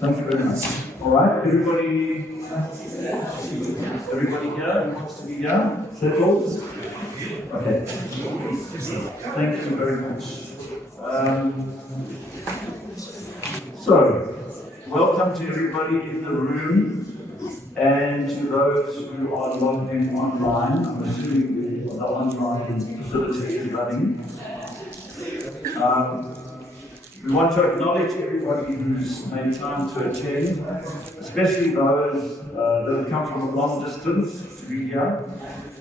Thank you very much. All right, everybody here who wants to be here? Settled? Okay. Thank you very much. So, welcome to everybody in the room and to those who are logged in online. I'm assuming the online facility is running. We want to acknowledge everybody who's made time to attend, especially those that have come from a long distance to be here.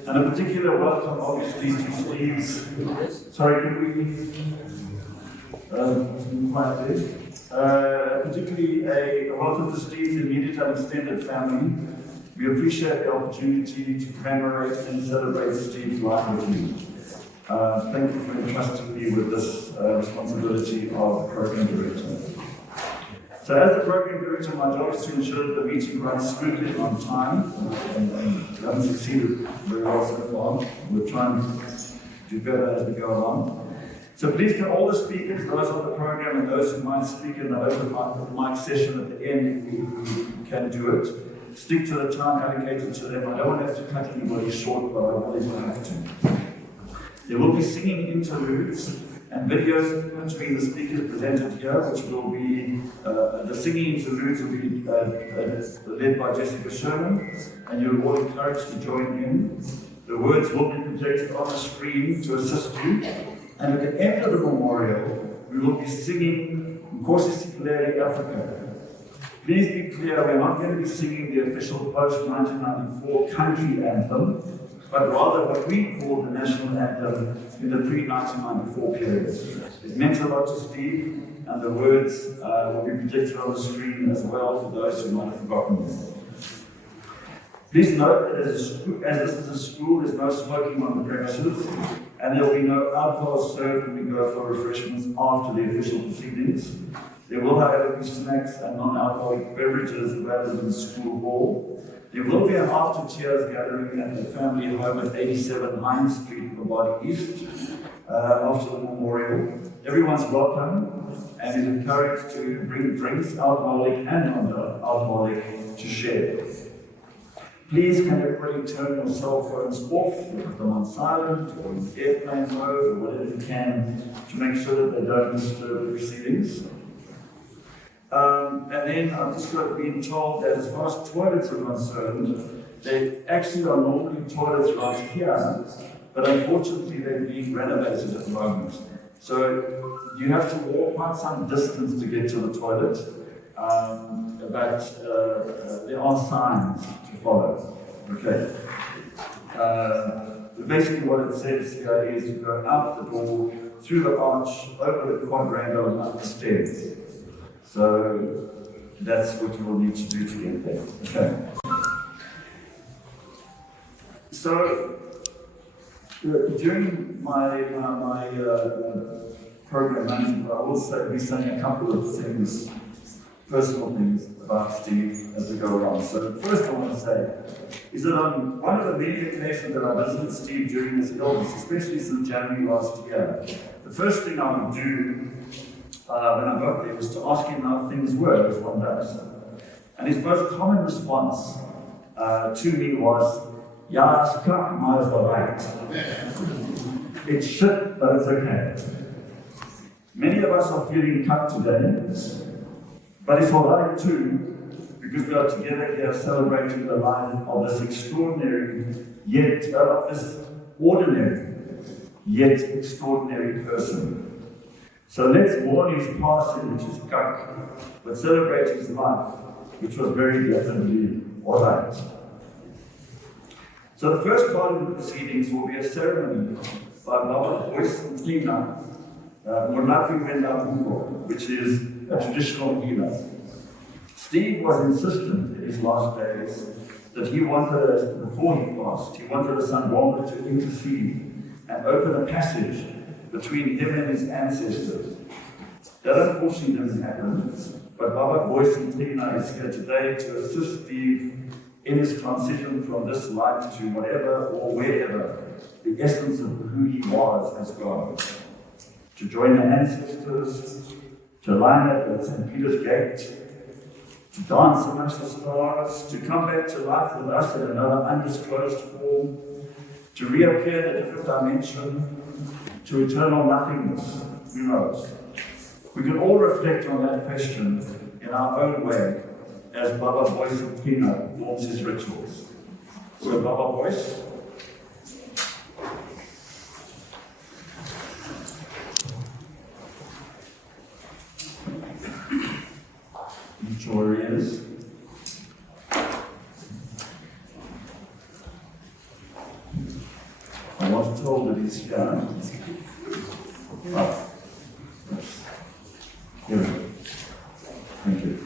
And a particular welcome, obviously, to Steve's. Sorry, can we quiet there? Particularly a welcome to Steve's immediate and extended family. We appreciate the opportunity to commemorate and celebrate Steve's life with you. Thank you for entrusting me with this responsibility of program director. So as the program director, my job is to ensure that the meeting runs smoothly on time, and we haven't succeeded very well so far. We're trying to do better as we go along. So please can all the speakers, those on the program and those who might speak in the open mic session at the end, if we can do it, stick to the time allocated to them. I don't want to have to cut anybody short, but I always have to. There will be singing interludes and videos between the speakers presented here, which will be, the singing interludes will be led by Jessica Sherman, and you're all encouraged to join in. The words will be projected on the screen to assist you, and at the end of the memorial, we will be singing Nkosi Sikelel' Africa. Please be clear, we're not going to be singing the official post-1994 country anthem, but rather what we call the national anthem in the pre-1994 period. It meant a lot to Steve, and the words will be projected on the screen as well for those who might have forgotten them. Please note that as this is a school, there's no smoking on the premises, and there will be no alcohol served when we go for refreshments after the official proceedings. There will, however, be snacks and non-alcoholic beverages available in the school hall. There will be an after-tears gathering at the family home at 87 Hines Street, Babadi East, after the memorial. Everyone's welcome and is encouraged to bring drinks, alcoholic and non-alcoholic, to share. Please can everybody turn your cell phones off, put them on silent or in airplane mode or whatever you can to make sure that they don't disturb the proceedings. And then I've just got been told that as far as toilets are concerned, they actually are normally toilets right here, but unfortunately they're being renovated at the moment. So you have to walk quite some distance to get to the toilet, but there are signs to follow. Okay. Basically what it says here is you go out the door, through the arch, over the quadrangle and up the stairs. So that's what you will need to do to get there. Okay. So during my program management, I will be saying a couple of things, personal things about Steve as we go along. So first I want to say is that on one of the many occasions that I visited Steve during his illness, especially since January last year, the first thing I would do when I got there was to ask him how things were, as one does. And his most common response to me was, "Ja, it's kak, maar it's alright." It's shit, but it's okay. Many of us are feeling cut today, but it's alright too, because we are together here celebrating the life of this extraordinary, yet this ordinary, yet extraordinary person. So let's mourn his passing, which is kak, but celebrate his life, which was very definitely alright. So the first part of the proceedings will be a ceremony by Baba Voice and Tina, which is a traditional healer. Steve was insistent in his last days that he wanted, before he passed, he wanted a Sangoma to intercede and open a passage between him and his ancestors. That unfortunately didn't happen, but Baba Voice and Tina is here today to assist Steve in his transition from this life to whatever or wherever the essence of who he was has gone. To join the ancestors, to line up at St. Peter's Gate, to dance amongst the stars, to come back to life with us in another undisclosed form, to reappear in a different dimension, to eternal nothingness. Who knows? We can all reflect on that question in our own way as Baba Boyce of Pino forms his rituals. So Baba Boyce. Warriors. I was told that he's here. Oh. Here we go. Thank you.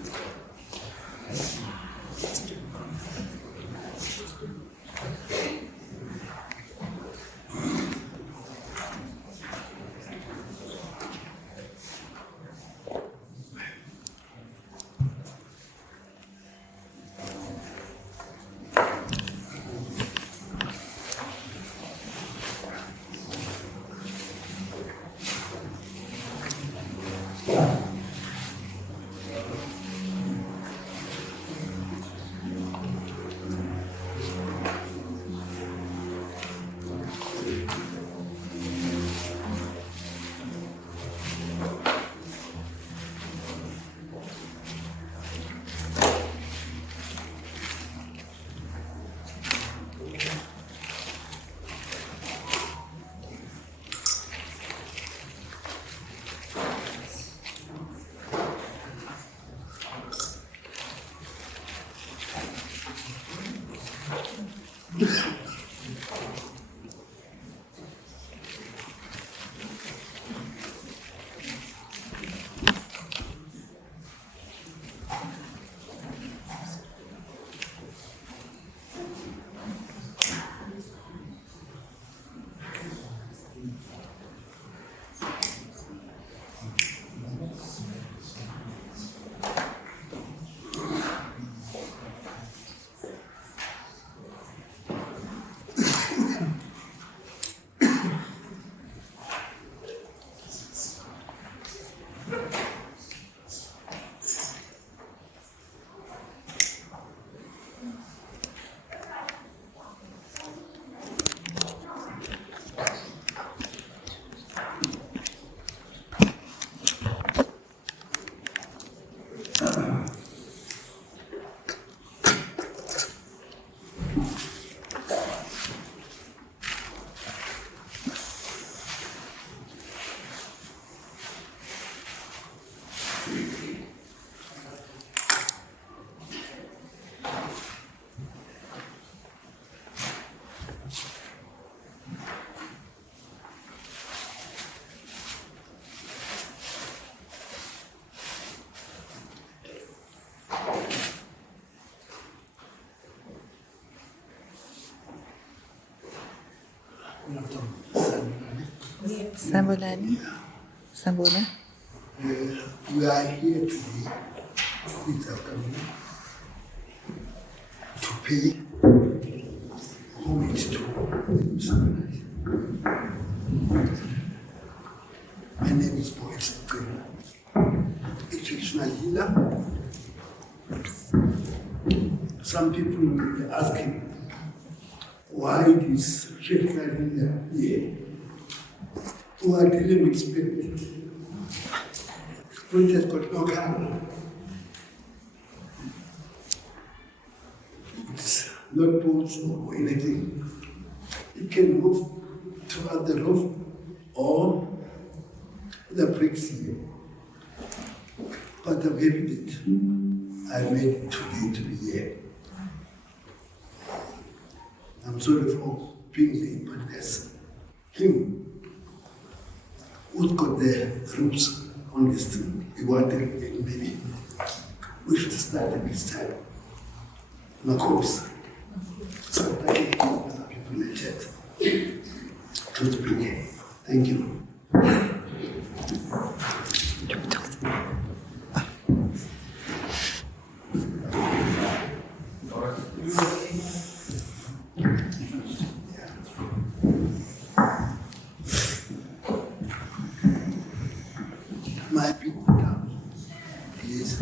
Sambolani? Sambola? We are here today, this afternoon, to pay homage to somebody. My name is Boyce, a traditional healer. Some people will be asking, why this traditional healer here? Who are dealing with spirit? Spirit has got no color. It's not bones or anything. It can move throughout the roof or the bricks here. But I'm happy that I made it today to be here. I'm sorry for being late, but there's him who's got the roots on this thing. He wanted maybe we should start at this time. My course. So I can other people in the chat to bring here. Thank you. My people down, please.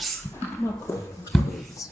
roots.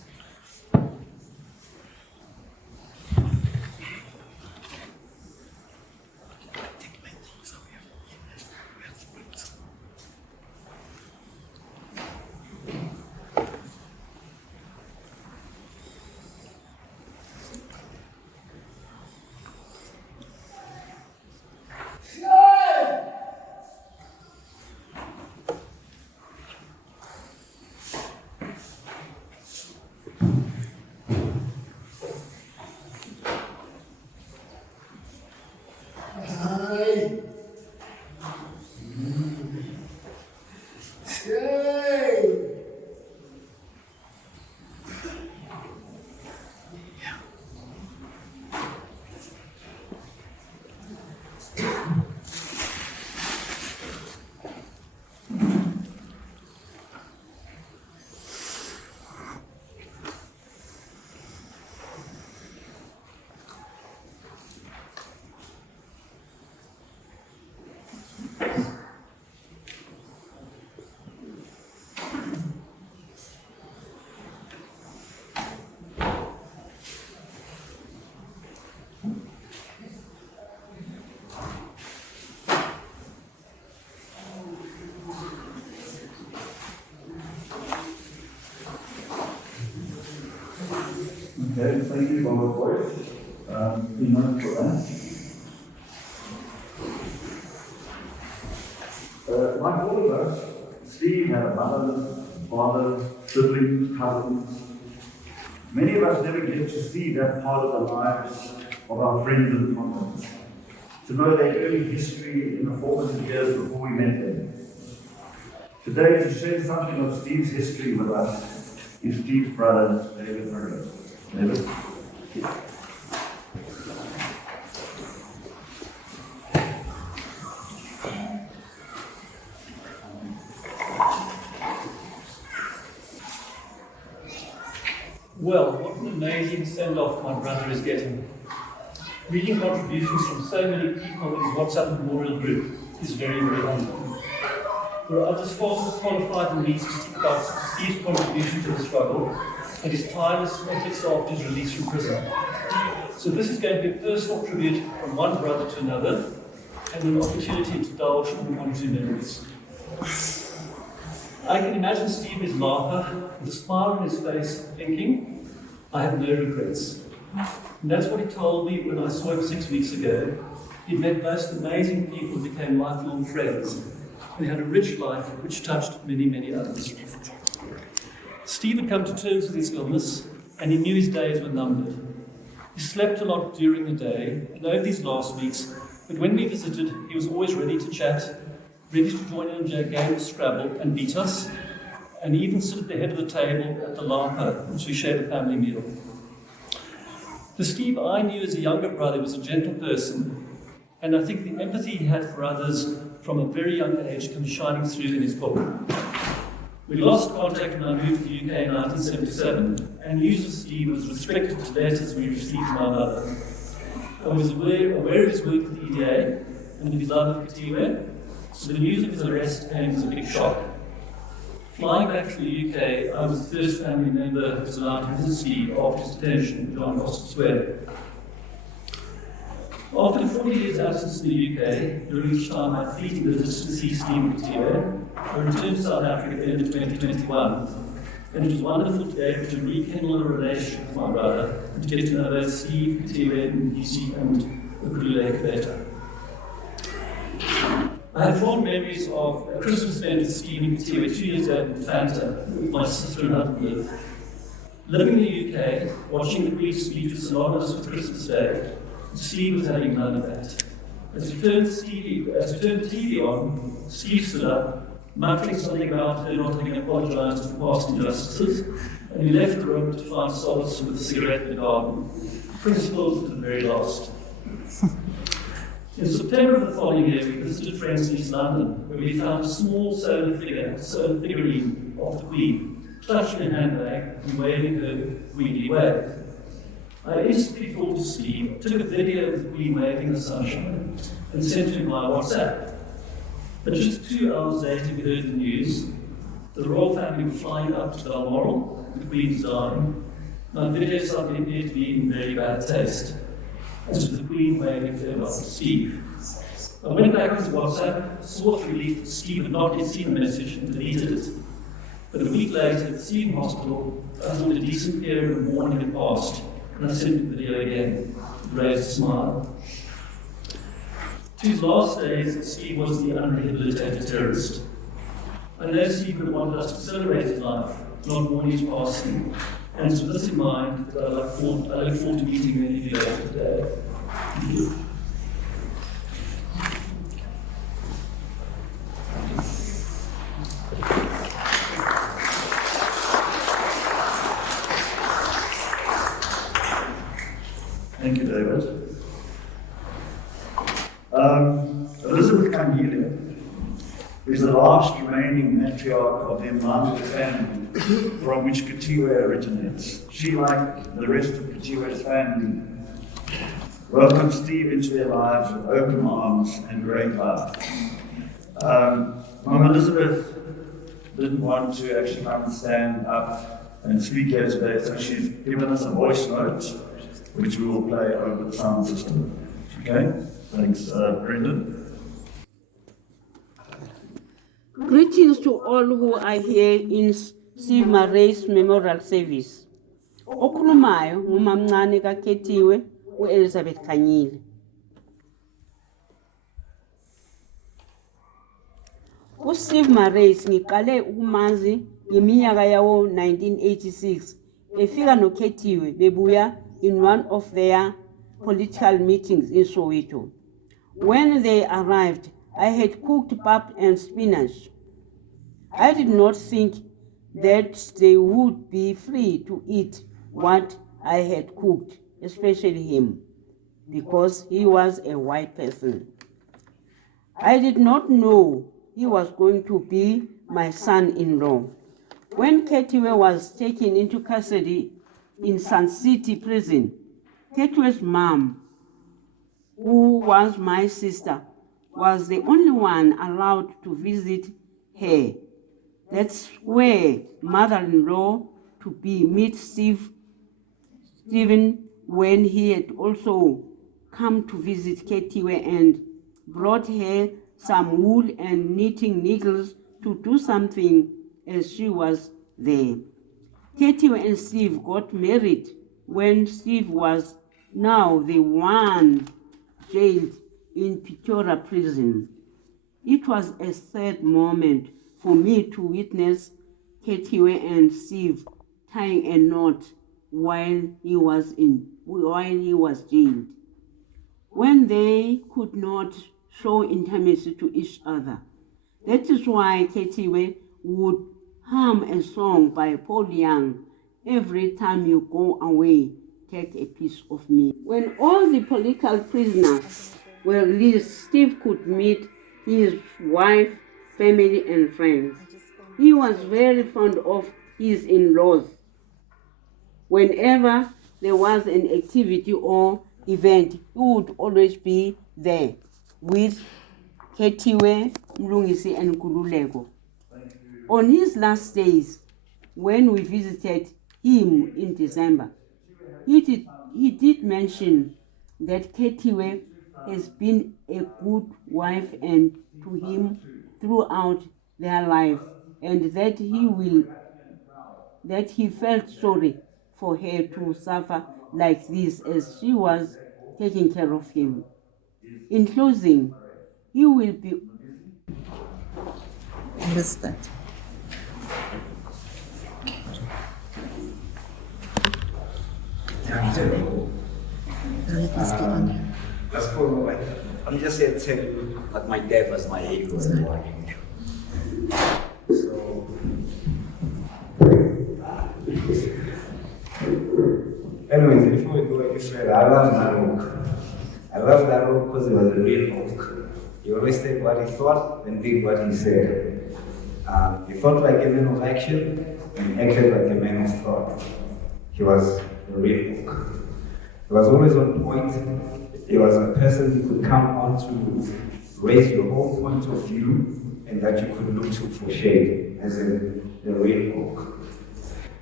Okay, thank you for your voice. Be nice for that. Like all of us, Steve had a mother, father, siblings, cousins. Many of us never get to see that part of the lives of our friends and contacts, to know their early history in the formative years before we met them. Today, to share something of Steve's history with us is Steve's brother, David Marais. David? Well, what an amazing send-off my brother is getting. Reading contributions from so many people in his WhatsApp memorial group is very, very humbling. There are others far more qualified than me to speak about Steve's contribution to the struggle and his tireless efforts after his release from prison. So this is going to be a personal tribute from one brother to another and an opportunity to indulge in one or two memories. I can imagine Steve is laughing, with a smile on his face, thinking, I have no regrets. And that's what he told me when I saw him 6 weeks ago. He'd met most amazing people and became lifelong friends. And he had a rich life which touched many, many others. Steve had come to terms with his illness, and he knew his days were numbered. He slept a lot during the day, and over these last weeks, but when we visited, he was always ready to chat, ready to join in a game of Scrabble and beat us, and even sit at the head of the table at the Lapa, which we shared a family meal. The Steve I knew as a younger brother was a gentle person, and I think the empathy he had for others from a very young age comes shining through in his book. We lost contact when I moved to the UK in 1977, and news of Steve was restricted to letters we received from our mother. I was aware of his work with the EDA and of his love of Katiwe, so the news of his arrest came as a big shock. Flying back to the UK, I was the first family member who was allowed to visit Steve after his detention in John Foster Square. After 40 years' absence in the UK, during which time I had fleeting visits to see Steve and Katiwe, I returned to South Africa at the end of 2021, and it was wonderful to be able to rekindle a relationship with my brother and to get to know both Steve, Katiwe, Ndisi, and Ukulele better. I have fond memories of a Christmas spent with Steve and Katiwe 2 years ago in Fanta, with my sister and husband live. Living in the UK, watching the Queen's speech was synonymous with Christmas Day. Steve was having none of that. As we turned the TV on, Steve stood up, muttering something about her not having apologised for past injustices, and he left the room to find solace with a cigarette in the garden. Principles to the very last. In September of the following year, we visited friends in East London, where we found a small solar figurine of the Queen, clutching a handbag and waving her weedy wave. I instantly thought to Steve, took a video of the Queen waving in the sunshine, and sent it to him via WhatsApp. But just 2 hours later, we heard the news. The royal family were flying up to Balmoral, the Queen's dying. My video suddenly appeared to be in very bad taste. This was the Queen waving farewell to Steve. I went back into WhatsApp, saw with relief that Steve had not yet seen the message and deleted it. But a week later, at the Stephen Hospital, I thought a decent period of mourning had passed, and I sent the video again. It raised a smile. To his last days, Steve was the unrehabilitated terrorist. I know Steve would have wanted us to celebrate his life, not mourn his passing. And it's with this in mind that I look forward to meeting many of you later today. Thank you. Thank you, David. Elizabeth Kanyile is the last remaining matriarch of the Mmandu family from which Katiwe originates. She, like the rest of Katiwe's family, welcomed Steve into their lives with open arms and great love. Mom Elizabeth didn't want to actually come and stand up and speak here today, so she's given us a voice note, which we will play over the sound system. Okay? Thanks, Brendan. Greetings to all who are here in Stephen Marais Memorial Service. Okhulumayo ngumamncane kaKhethiwe uElizabeth Kanyile. uSteve Marais ngiqale ukumazi ngeminyaka yawo 1986 efika noKhethiwe bebuya in one of their political meetings in Soweto. When they arrived, I had cooked pap and spinach. I did not think that they would be free to eat what I had cooked, especially him, because he was a white person. I did not know he was going to be my son-in-law. When Khethiwe was taken into custody in Sun City prison, Khethiwe's mom, who was my sister, was the only one allowed to visit her. That's where mother-in-law to be meet Stephen when he had also come to visit Khethiwe and brought her some wool and knitting needles to do something as she was there. Khethiwe and Steve got married when Steve was now the one jailed in Pretoria prison. It was a sad moment for me to witness Khethiwe and Steve tying a knot while he was jailed. When they could not show intimacy to each other. That is why Khethiwe would hum a song by Paul Young, "Every time you go away, take a piece of me." When all the political prisoners were released, Steve could meet his wife, family, and friends. He was very fond of his in-laws. Whenever there was an activity or event, he would always be there with Khethiwe, Mlungisi, and Kululeko. On his last days, when we visited him in December, he did mention that Khethiwe has been a good wife and to him throughout their life, and that he felt sorry for her to suffer like this as she was taking care of him. In closing, he will be... Understand. Let's go away. I'm just here to tell you that my dad was my hero. So, anyways, before we go any further, I love Narok. I love Narok because he was a real oak. He always said what he thought and did what he said. He thought like a man of action and acted like a man of thought. He was a real oak. He was always on point. He was a person you could count on to raise your whole point of view and that you could look to for shade. as a real oak.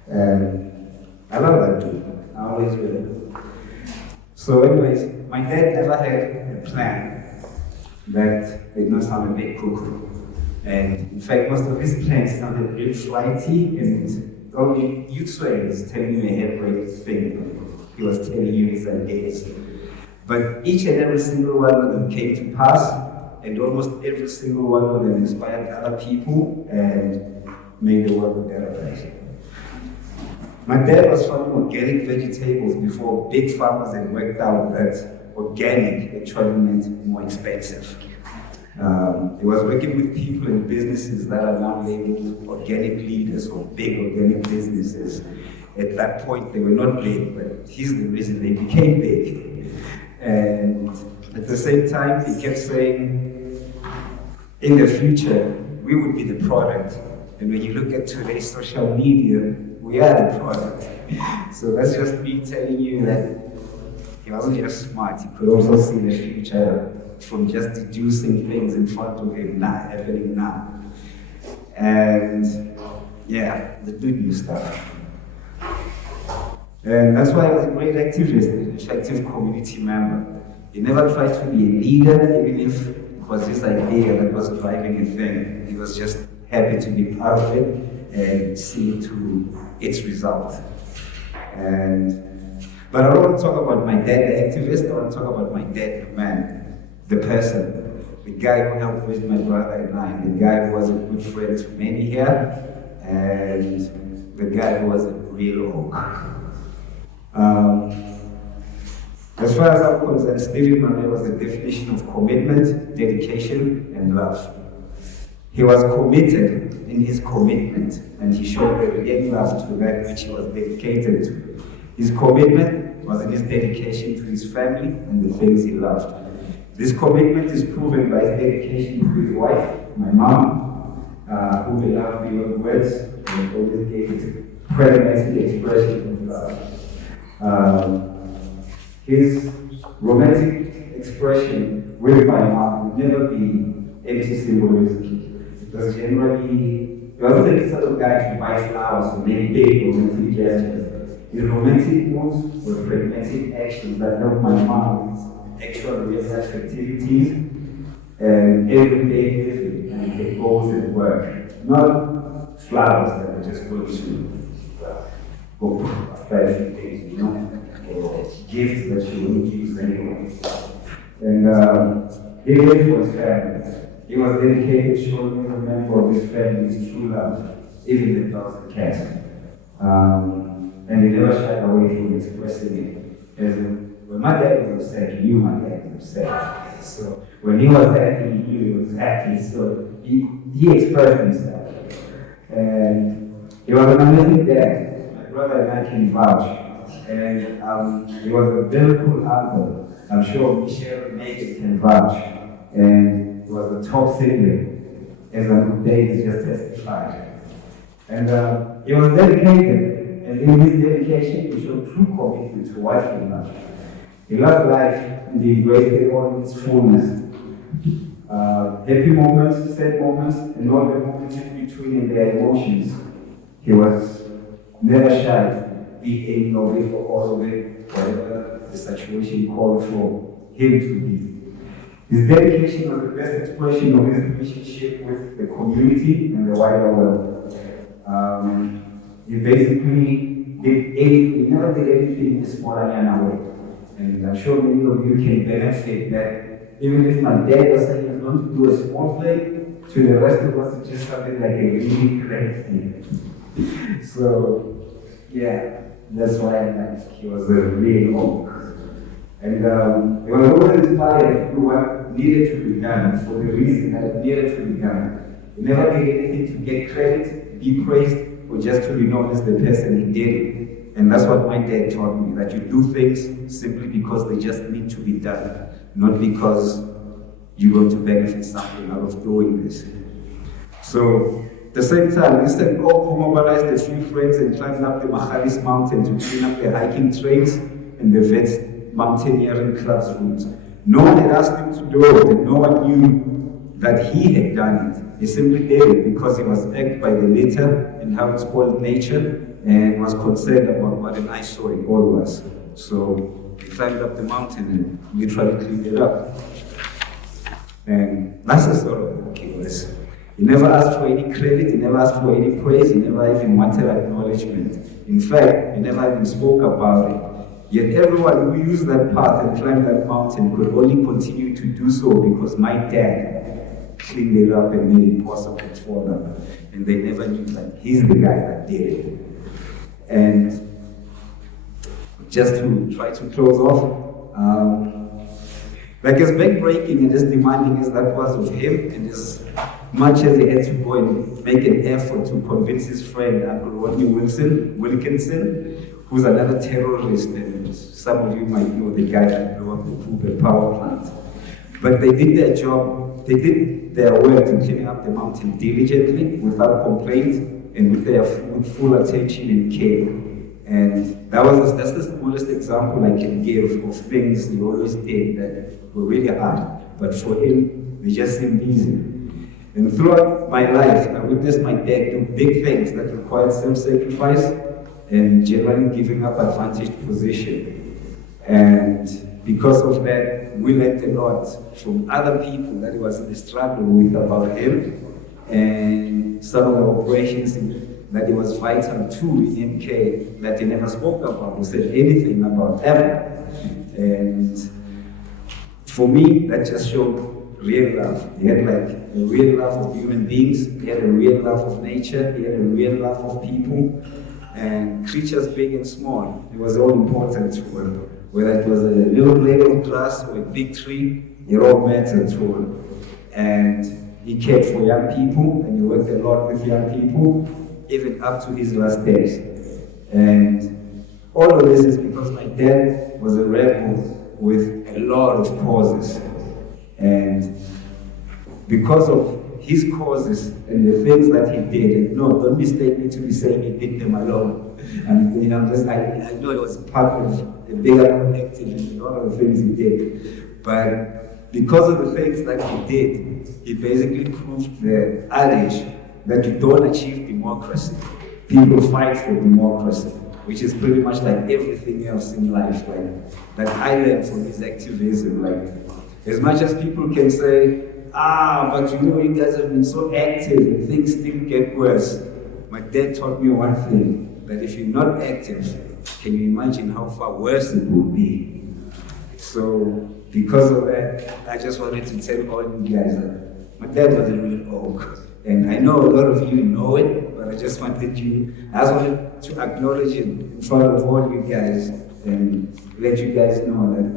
And I love that dude. I always will. So anyways, my dad never had a plan that did not sound a bit cuckoo. And in fact, most of his plans sounded real flighty, and all you'd say is telling you a headbreak thing. He was telling you his ideas. But each and every single one of them came to pass, and almost every single one of them inspired other people and made the world a better place. My dad was farming organic vegetables before big farmers had worked out that organic actually meant more expensive. He was working with people and businesses that are now labeled organic leaders or big organic businesses. At that point, they were not big, but he's the reason they became big. And at the same time, he kept saying, in the future, we would be the product. And when you look at today's social media, we are the product. So that's just me telling you that he wasn't just smart, he could also see the future from just deducing things in front of him happening now. And yeah, the dude knew stuff. And that's why I was a great activist, an effective community member. He never tried to be a leader, even if it was his idea that was driving the thing. He was just happy to be part of it and see to its result. But I don't want to talk about my dad, the activist. I want to talk about my dad, the man, the person, the guy who helped raise my brother and I, the guy who was a good friend to many here, and the guy who was a real oak. As far as I'm concerned, Stephen Marais was the definition of commitment, dedication, and love. He was committed in his commitment, and he showed a real love to that which he was dedicated to. His commitment was in his dedication to his family and the things he loved. This commitment is proven by his dedication to his wife, my mom, who he loved beyond words, and always gave pragmatic expression of love. His romantic expression with my mom would never be empty symbolism. It was generally, he wasn't the sort of guy to buy flowers or make big romantic gestures. His romantic moves were pragmatic actions that helped my mom with actual real life activities and everyday living and the goals at work. Not flowers that were just going to go after a few days, you know, or gifts that she wouldn't use anyway. And he lived for his family. He was dedicated to showing a member of his family's true love, even if that was the case. And he never shied away from expressing it. As when my dad was upset, he knew my dad was upset. So when he was happy, he knew he was happy. So he expressed himself. And he was an amazing dad. My brother and I can vouch. And he was a very cool uncle. I'm sure Michelle and Megan can vouch. And he was a top singer, as Uncle Dave just testified. And he was dedicated. And in his dedication, he showed true commitment to what he loved. He loved life and he embraced it all in its fullness. Happy moments, sad moments, and all the moments in between and their emotions. He was never shy to be any of it or all of it, whatever the situation called for him to be. His dedication was the best expression of his relationship with the community and the wider world. He basically did anything, he never did anything in a small way. And I'm sure many of you can benefit that even if my dad was saying he's going to do a small thing, to the rest of us it just sounded like a really great thing. So, yeah, that's why he was a real oak. And he was always inspired to do what needed to be done for the reason that it needed to be done. He never did anything to get credit, be praised, or just to be known as the person he did it. And that's what my dad taught me, that you do things simply because they just need to be done, not because you're going to benefit something out of doing this. So, at the same time, instead of who mobilized a few friends and climbed up the Machalis mountain to clean up the hiking trails and the vet mountaineering club's route. No one had asked him to do it, and no one knew that he had done it. He simply did it because he was irked by the litter and how it spoiled nature and was concerned about what an eyesore it all was. So he climbed up the mountain and literally cleaned it up. And that's the sort of book he was. He never asked for any credit, he never asked for any praise, he never even wanted acknowledgement. In fact, he never even spoke about it. Yet everyone who used that path and climbed that mountain could only continue to do so because my dad cleaned it up and made it possible for them. And they never knew that he's the guy that did it. And just to try to close off, like as backbreaking and as demanding as that was of him, and as much as he had to go and make an effort to convince his friend, Uncle Rodney Wilkinson, who's another terrorist, and some of you might know the guy that blew up the Kuba power plant. But they did their job, they did their work to clean up the mountain diligently, without complaint, and with their full attention and care. And that's the smallest example I can give of things he always did that were really hard. But for him, they just seemed easy. And throughout my life, I witnessed my dad do big things that required self-sacrifice and generally giving up advantaged position. And because of that, we learned a lot from other people that he was in the struggle with about him, and some of the operations that he was vital to in MK that he never spoke about or said anything about ever. And for me, that just showed real love. He had like a real love of human beings, he had a real love of nature, he had a real love of people, and creatures big and small. It was all important to him. Whether it was a little blade of grass or a big tree, it all mattered to him. And he cared for young people, and he worked a lot with young people, even up to his last days. And all of this is because my dad was a rebel with a lot of causes. And because of his causes and the things that he did, and no, don't mistake me to be saying he did them alone. And you know, I know it was part of a bigger collective and a lot of the things he did. But because of the things that he did, he basically proved the adage that you don't achieve democracy. People fight for democracy, which is pretty much like everything else in life. Like that I learned from his activism. Like, as much as people can say, but you know, you guys have been so active and things still get worse. My dad taught me one thing, that if you're not active, can you imagine how far worse it would be? So, because of that, I just wanted to tell all you guys that my dad was a real oak. And I know a lot of you know it, but I just wanted to acknowledge it in front of all you guys and let you guys know that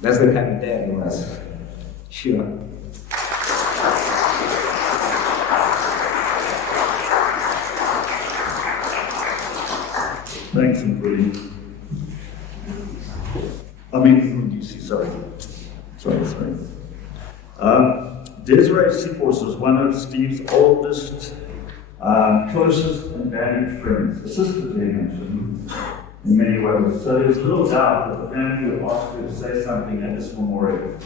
that's the kind of dad he was. Sure. Thanks, Mpuli. DC, sorry. Desiree Seaforce is one of Steve's oldest, closest and valued friends, assisted him in many ways. So there's little doubt that the family would ask her to say something at this memorial.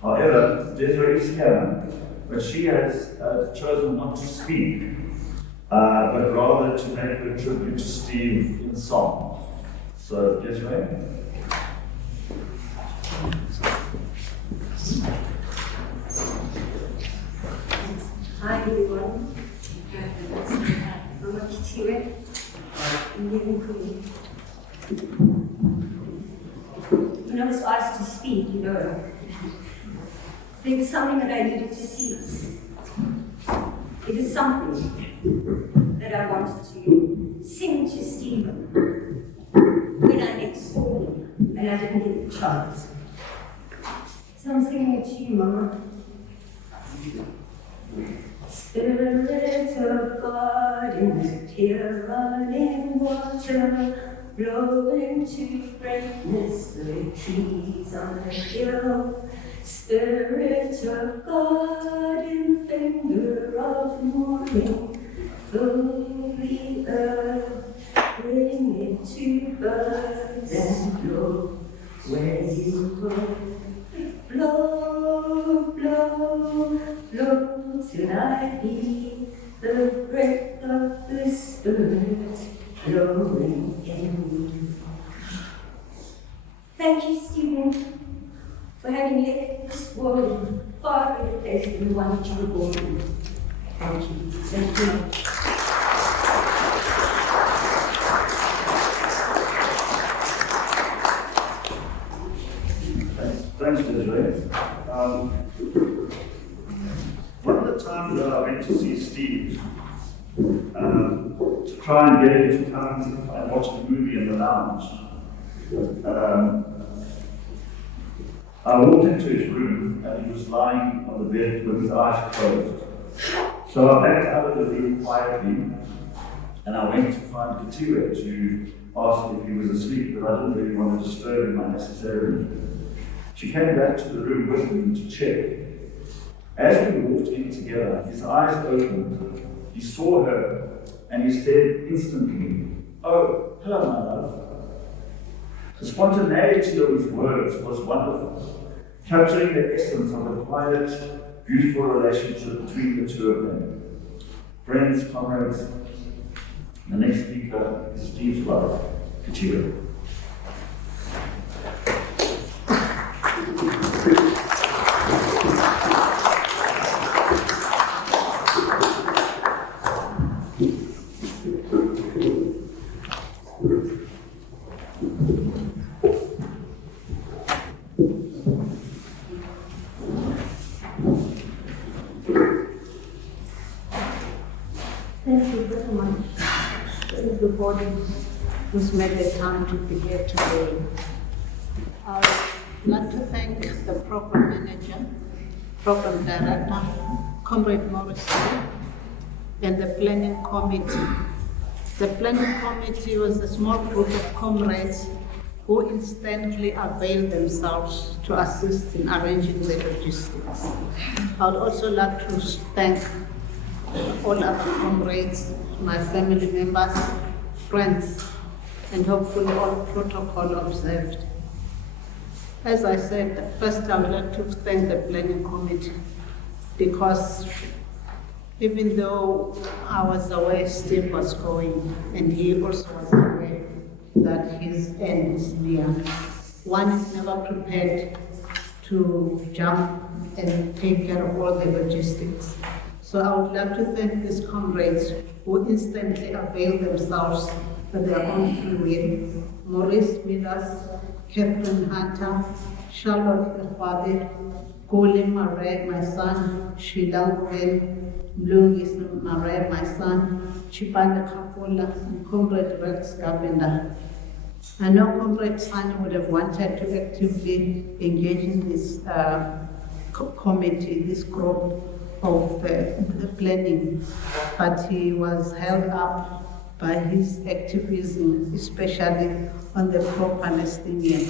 However, Desiree is here, but she has chosen not to speak, but rather to make her tribute to Steve in song. So, Desiree. Hi everyone, Mama Kitiwe, when I was asked to speak, there was something that I needed to seize. It is something that I wanted to sing to Stephen when I next saw him, and I didn't get the chance. So I'm singing it to you, Mama. Spirit of God in the clear running water, blowing to brightness the trees on the hill. Spirit of God in finger of morning, fill the earth, bring it to birth and blow where you go. Blow, blow, Thank you, Stephen, for having left this world in a far better place than the one that you were born in. Thank you. Thank you. Thanks, Desiree. One of the times that I went to see Steve, to try and get him to come and watch a movie in the lounge, I walked into his room and he was lying on the bed with his eyes closed. So I backed out of the room quietly and I went to find Katia to ask if he was asleep, but I didn't really want to disturb him unnecessarily. She came back to the room with me to check. As we walked in together, his eyes opened. He saw her and he said instantly, "Oh, hello, my love." The spontaneity of his words was wonderful, capturing the essence of a quiet, beautiful relationship between the two of them. Friends, comrades, the next speaker is Steve's wife, Katia. Thank you very much to everybody who's made the time to be here today. I'd like to thank the program manager, program director, Comrade Marais, and the planning committee. The planning committee was a small group of comrades who instantly availed themselves to assist in arranging the logistics. I would also like to thank all other comrades, my family members, friends, and hopefully all protocol observed. As I said, first I would like to thank the planning committee because even though I was aware Steve was going and he also was aware that his end is near, one is never prepared to jump and take care of all the logistics. So I would like to thank these comrades who instantly avail themselves of their own free will. Maurice Milas, Catherine Hunter, Charlotte Ekwade, Gole Marais, my son, Sheila Nguyen, Mlungis Marais, my son, Chipanda Kapola, and Comrade Rex Gavenda. I know Comrade Sani would have wanted to actively engage in this committee, this group of the planning, but he was held up by his activism, especially on the pro-Palestinian.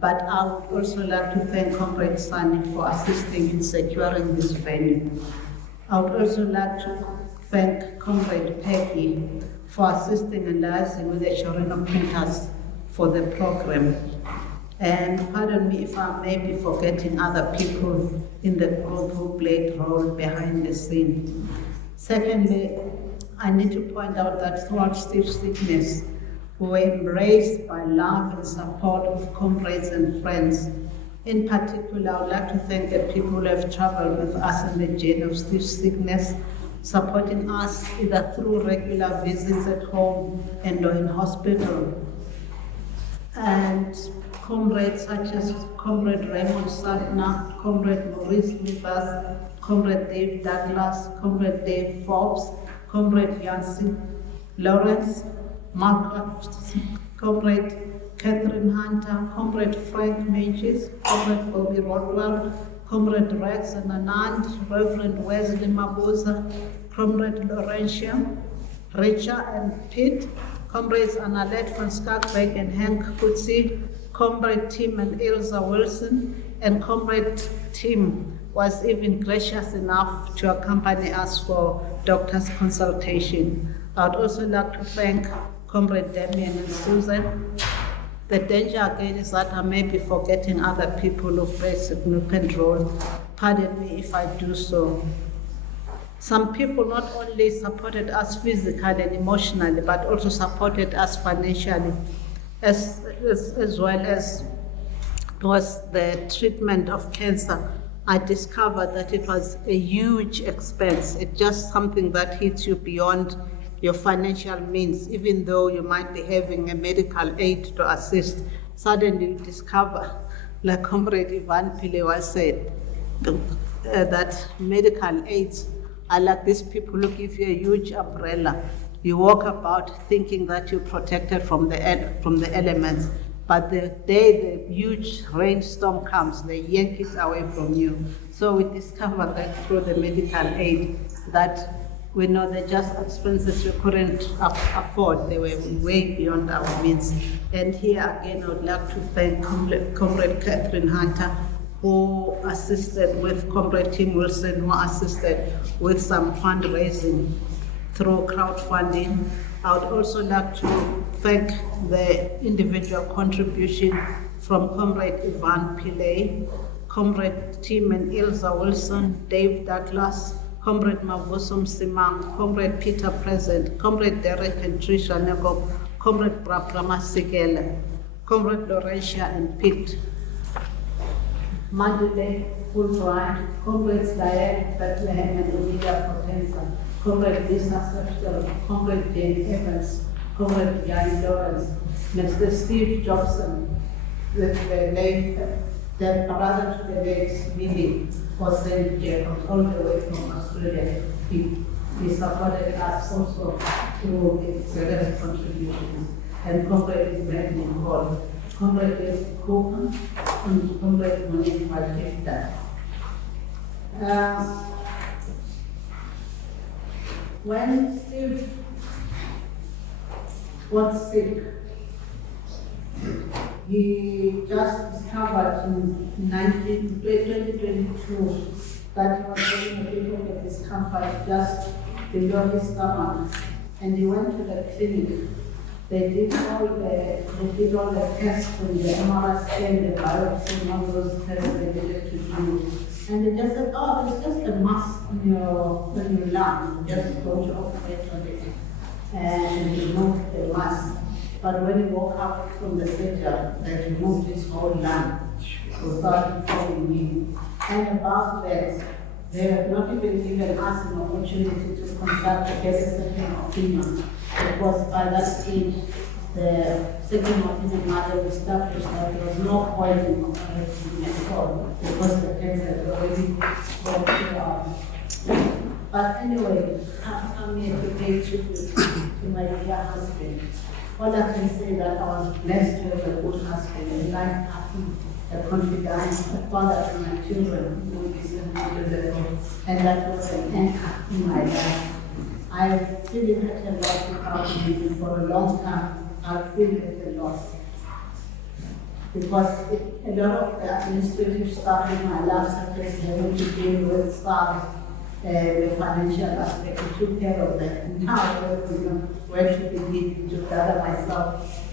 But I would also like to thank Comrade Sani for assisting in securing this venue. I would also like to thank Comrade Peggy for assisting and liaising with the Choreno printers for the program. And pardon me if I may be forgetting other people in the group who played a role behind the scene. Secondly, I need to point out that throughout Steve's sickness, we were embraced by love and support of comrades and friends. In particular, I would like to thank the people who have traveled with us in the journey of Steve's sickness, supporting us either through regular visits at home and or in hospital. And comrades such as Comrade Raymond Sadna, Comrade Maurice Mivas, Comrade Dave Douglas, Comrade Dave Forbes, Comrade Yancy Lawrence, Margaret, Comrade Catherine Hunter, Comrade Frank Menches, Comrade Bobby Rodwell, Comrade Rex and Anand, Reverend Wesley Mabuza, Comrade Laurentia, Richard and Pete, Comrades Annalette van Skarkbeek and Hank Kutsi, Comrade Tim and Ilza Wilson, and Comrade Tim was even gracious enough to accompany us for doctor's consultation. I would also like to thank Comrade Damien and Susan. The danger again is that I may be forgetting other people who play a significant role. Pardon me if I do so. some people not only supported us physically and emotionally, but also supported us financially, as well as was the treatment of cancer. I discovered that it was a huge expense. It's just something that hits you beyond your financial means. Even though you might be having a medical aid to assist, suddenly you discover, like Comrade Ivan Pilewa said, that medical aids are like these people who give you a huge umbrella. You walk about thinking that you're protected from the elements, but the day the huge rainstorm comes, they yank it away from you. So we discovered that through the medical aid, that we know the just expenses we couldn't afford. They were way beyond our means. And here again, I would like to thank Comrade Catherine Hunter, who assisted with Comrade Tim Wilson, who assisted with some fundraising through crowdfunding. I would also like to thank the individual contribution from Comrade Ivan Pillay, Comrade Tim and Ilza Wilson, Dave Douglas, Comrade Mavusum Simang, Comrade Peter Present, Comrade Derek and Trisha Negop, Comrade Brabama Sigele, Comrade Laurentia and Pete, Mandela Fulbright, Comrades Diane Bethlehem and Emilia Potenza, Comrade Lisa Seftel, Comrade Jane Evans, Comrade Yanni Lawrence, Mr. Steve Jobson, the brother to the late Billy Hossein Jacob, all the way from Australia. He supported us also through his various contributions. And Comrade Brandon Hall, Comrade Jesse Cooper, and Comrade Monique Malkifta. When Steve was sick, he just discovered in 2022 that he was having a bit of a discomfort just below his stomach. And he went to the clinic. They did all the tests and the MRI scan, the biopsy, and all those tests they needed to do. And they just said, oh, there's just a mass on your lung. Just go to operate on it and remove the mass. But when he woke up from the surgery, they removed his whole lung without informing me. And about that, they have not even given us an opportunity to consult to get a second opinion. Because by that stage, the second opinion mother established that there was no point in operating at all because the cancer had already gone out. But anyway, I've come here to pay tribute to my dear husband. All I can say that I was blessed to have a good husband, a life partner, a confidant, a father to my children who is in the and that was an anchor in my life. I really had a lot without him for a long time. I feel it a lot. Because a lot of the administrative stuff in my life, such as having to deal with staff, the financial aspect, I took care of that. And now I don't know where to begin to gather myself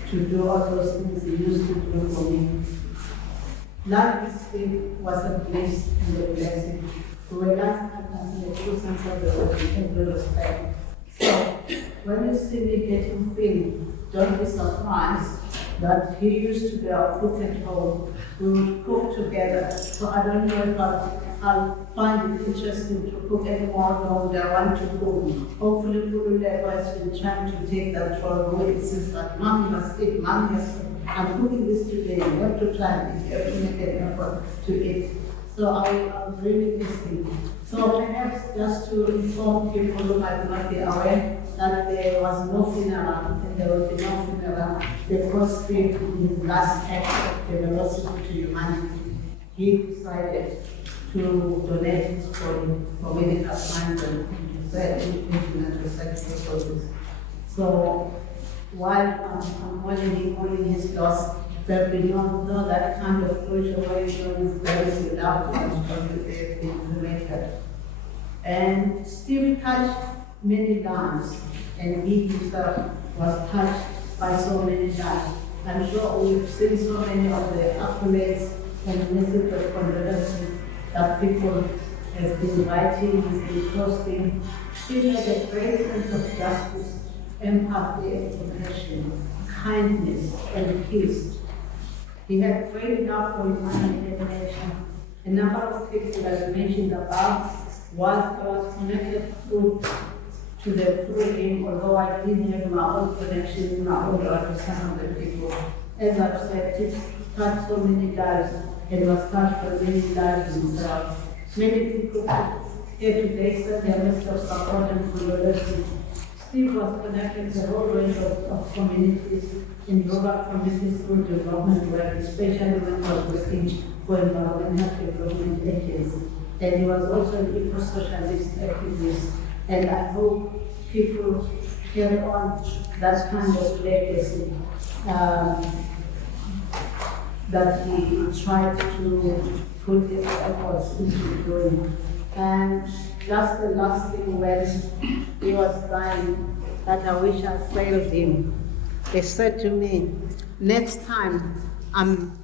to do all those things he used to do for me. Life with Steve was a bliss and a blessing. We were life partners in the true sense of the word in every respect. So when you see me getting thin, don't be surprised that he used to be our cook at home. We would cook together. So I don't know if I'll find it interesting to cook anymore, nor would I want to cook. Hopefully, Kululeko has been trying to take that role where it says that Mommy must eat, Mommy must eat. I'm cooking this today, you have to try it, you have to make an effort to eat. So I'm really missing. So perhaps just to inform people who might not be aware that there was no funeral and there will be no funeral because Steve, in his last act of generosity to humanity, he decided to donate his body for medical science and research purposes. So while I'm mourning his loss, there will be no that kind of closure where you know there is a loved one because they have been cremated. And Steve touched many lives, and he himself was touched by so many lives. I'm sure we've seen so many of the accolades and messages of condolences that people has been writing, has been posting. Steve had a great sense of justice, empathy and compassion, kindness and peace. He had great love for humanity and nature. A number of people that I mentioned above was connected to the through him, although I didn't have my own connection, my own life with some of the people. As I've said, he touched so many lives and was touched by many lives himself. Many people here today sent their message of support and condolence. Steve was connected to a whole range of communities in rural communities through development work, especially when he was working for environmental development agencies. And he was also an eco-socialist activist. And I hope people carry on that kind of legacy that he tried to put his efforts into doing. And just the last thing when he was dying, that I wish I failed him. He said to me, next time I'm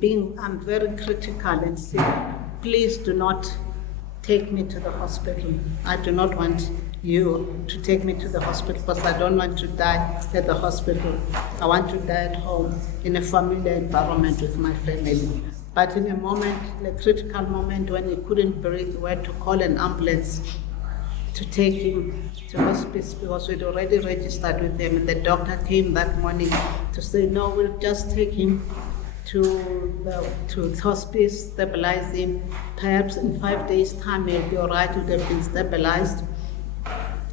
very critical and said, please do not take me to the hospital. I do not want you to take me to the hospital because I don't want to die at the hospital. I want to die at home in a familiar environment with my family. But in a critical moment when he couldn't breathe, we had to call an ambulance to take him to hospice because we'd already registered with him. And the doctor came that morning to say, no, we'll just take him to hospice, stabilize him. Perhaps in 5 days' time he'll be all right, would have been stabilized.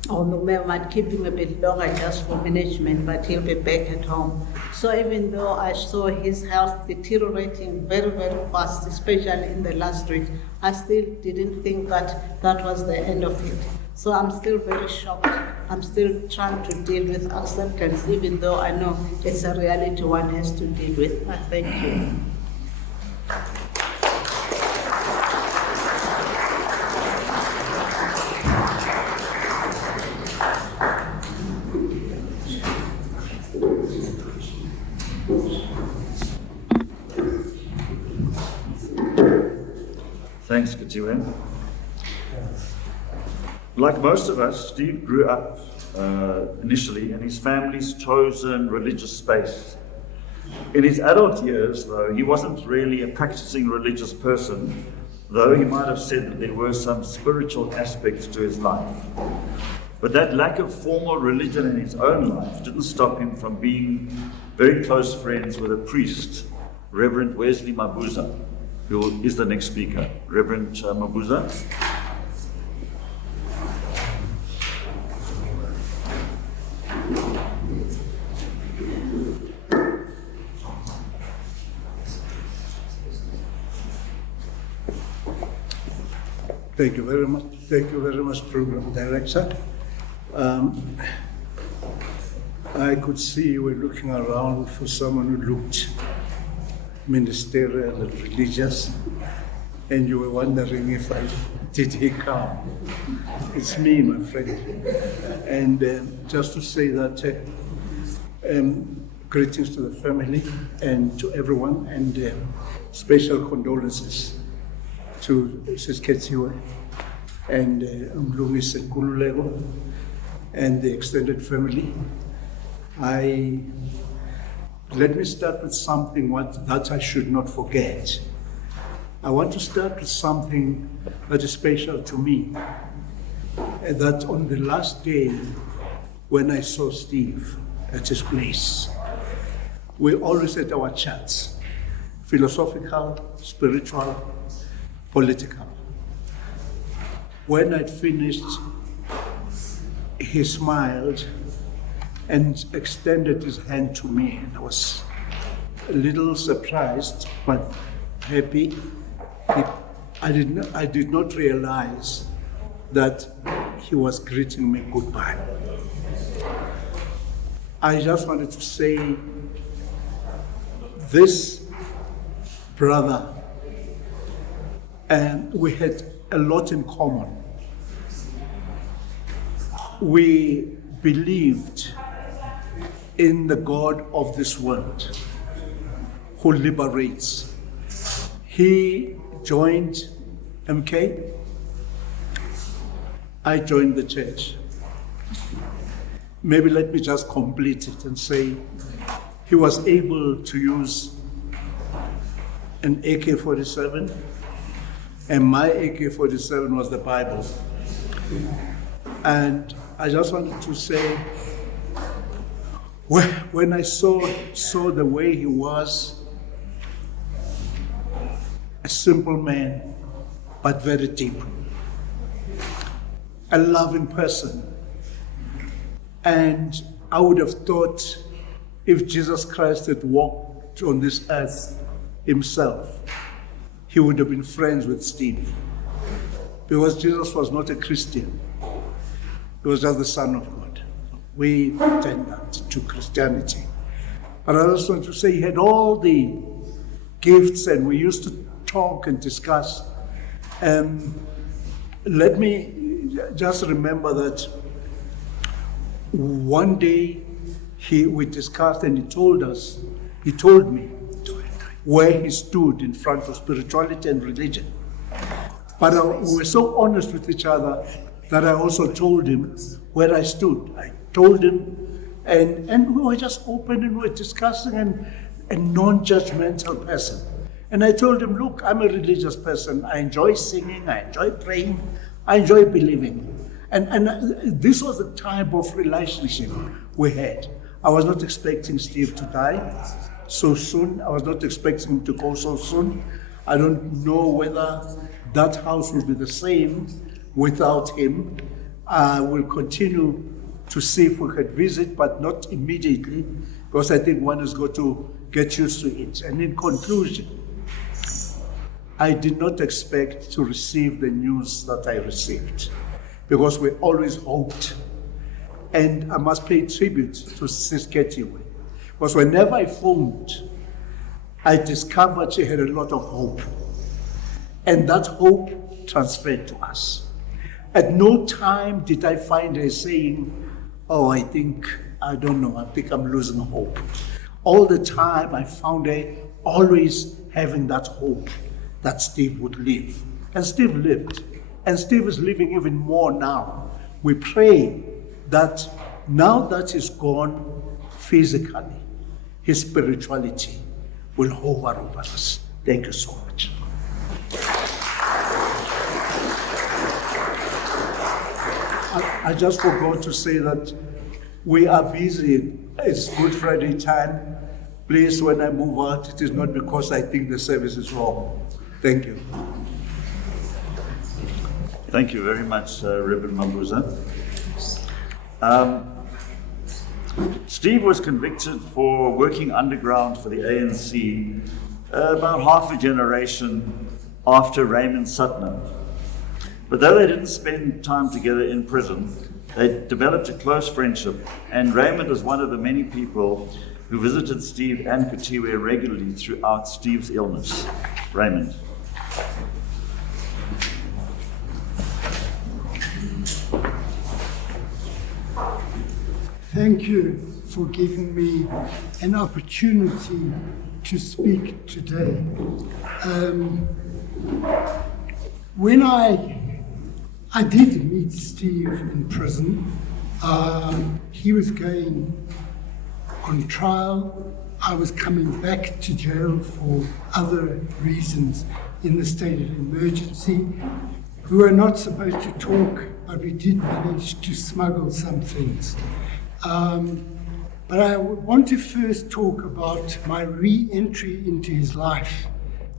Or we might keep him a bit longer just for management, but he'll be back at home. So even though I saw his health deteriorating very, very fast, especially in the last week, I still didn't think that that was the end of it. So I'm still very shocked. I'm still trying to deal with acceptance, even though I know it's a reality one has to deal with. I thank you. Thanks, Katiwe. Like most of us, Steve grew up initially in his family's chosen religious space. In his adult years, though, he wasn't really a practicing religious person, though he might have said that there were some spiritual aspects to his life. But that lack of formal religion in his own life didn't stop him from being very close friends with a priest, Reverend Wesley Mabuza, who is the next speaker. Reverend Mabuza. Thank you very much. Thank you very much, Program Director. I could see you were looking around for someone who looked ministerial and religious, and you were wondering if did he come? It's me, my friend. And just to say that greetings to the family and to everyone, and special condolences to Sis Ketiwe and Mlungisi Nkululeko and the extended family. Let me start with something that I should not forget. I want to start with something that is special to me. That on the last day when I saw Steve at his place, we always had our chats, philosophical, spiritual, political. When I'd finished, he smiled and extended his hand to me, and I was a little surprised but happy. I did not realize that he was greeting me goodbye. I just wanted to say, this brother, and we had a lot in common. We believed in the God of this world who liberates. He joined MK I joined the church. Maybe let me just complete it and say he was able to use an AK-47, and my AK-47 was the Bible. And I just wanted to say, when I saw the way he was, a simple man, but very deep, a loving person. And I would have thought if Jesus Christ had walked on this earth himself, he would have been friends with Steve. Because Jesus was not a Christian. He was just the Son of God. We tend that to Christianity. But I also want to say he had all the gifts, and we used to talk and discuss. Let me just remember that one day we discussed, and he told me where he stood in front of spirituality and religion. But we were so honest with each other that I also told him where I stood. I told him, and we were just open and we were discussing, and a non-judgmental person. And I told him, look, I'm a religious person. I enjoy singing, I enjoy praying, I enjoy believing. And this was the type of relationship we had. I was not expecting Steve to die so soon. I was not expecting him to go so soon. I don't know whether that house will be the same without him. I will continue to see if we could visit, but not immediately, because I think one has got to get used to it. And in conclusion, I did not expect to receive the news that I received, because we always hoped. And I must pay tribute to Sis Ketiwe, because whenever I phoned, I discovered she had a lot of hope. And that hope transferred to us. At no time did I find her saying, oh, I think I'm losing hope. All the time I found her always having that hope that Steve would live. And Steve lived. And Steve is living even more now. We pray that now that he's gone physically, his spirituality will hover over us. Thank you so much. I just forgot to say that we are busy. It's Good Friday time. Please, when I move out, it is not because I think the service is wrong. Thank you. Thank you very much, Reverend Mabuza. Steve was convicted for working underground for the ANC about half a generation after Raymond Sutton. But though they didn't spend time together in prison, they developed a close friendship, and Raymond was one of the many people who visited Steve and Ketiwe regularly throughout Steve's illness. Raymond. Thank you for giving me an opportunity to speak today. When I did meet Steve in prison, he was going on trial. I was coming back to jail for other reasons in the state of emergency. We were not supposed to talk, but we did manage to smuggle some things. But I want to first talk about my re-entry into his life.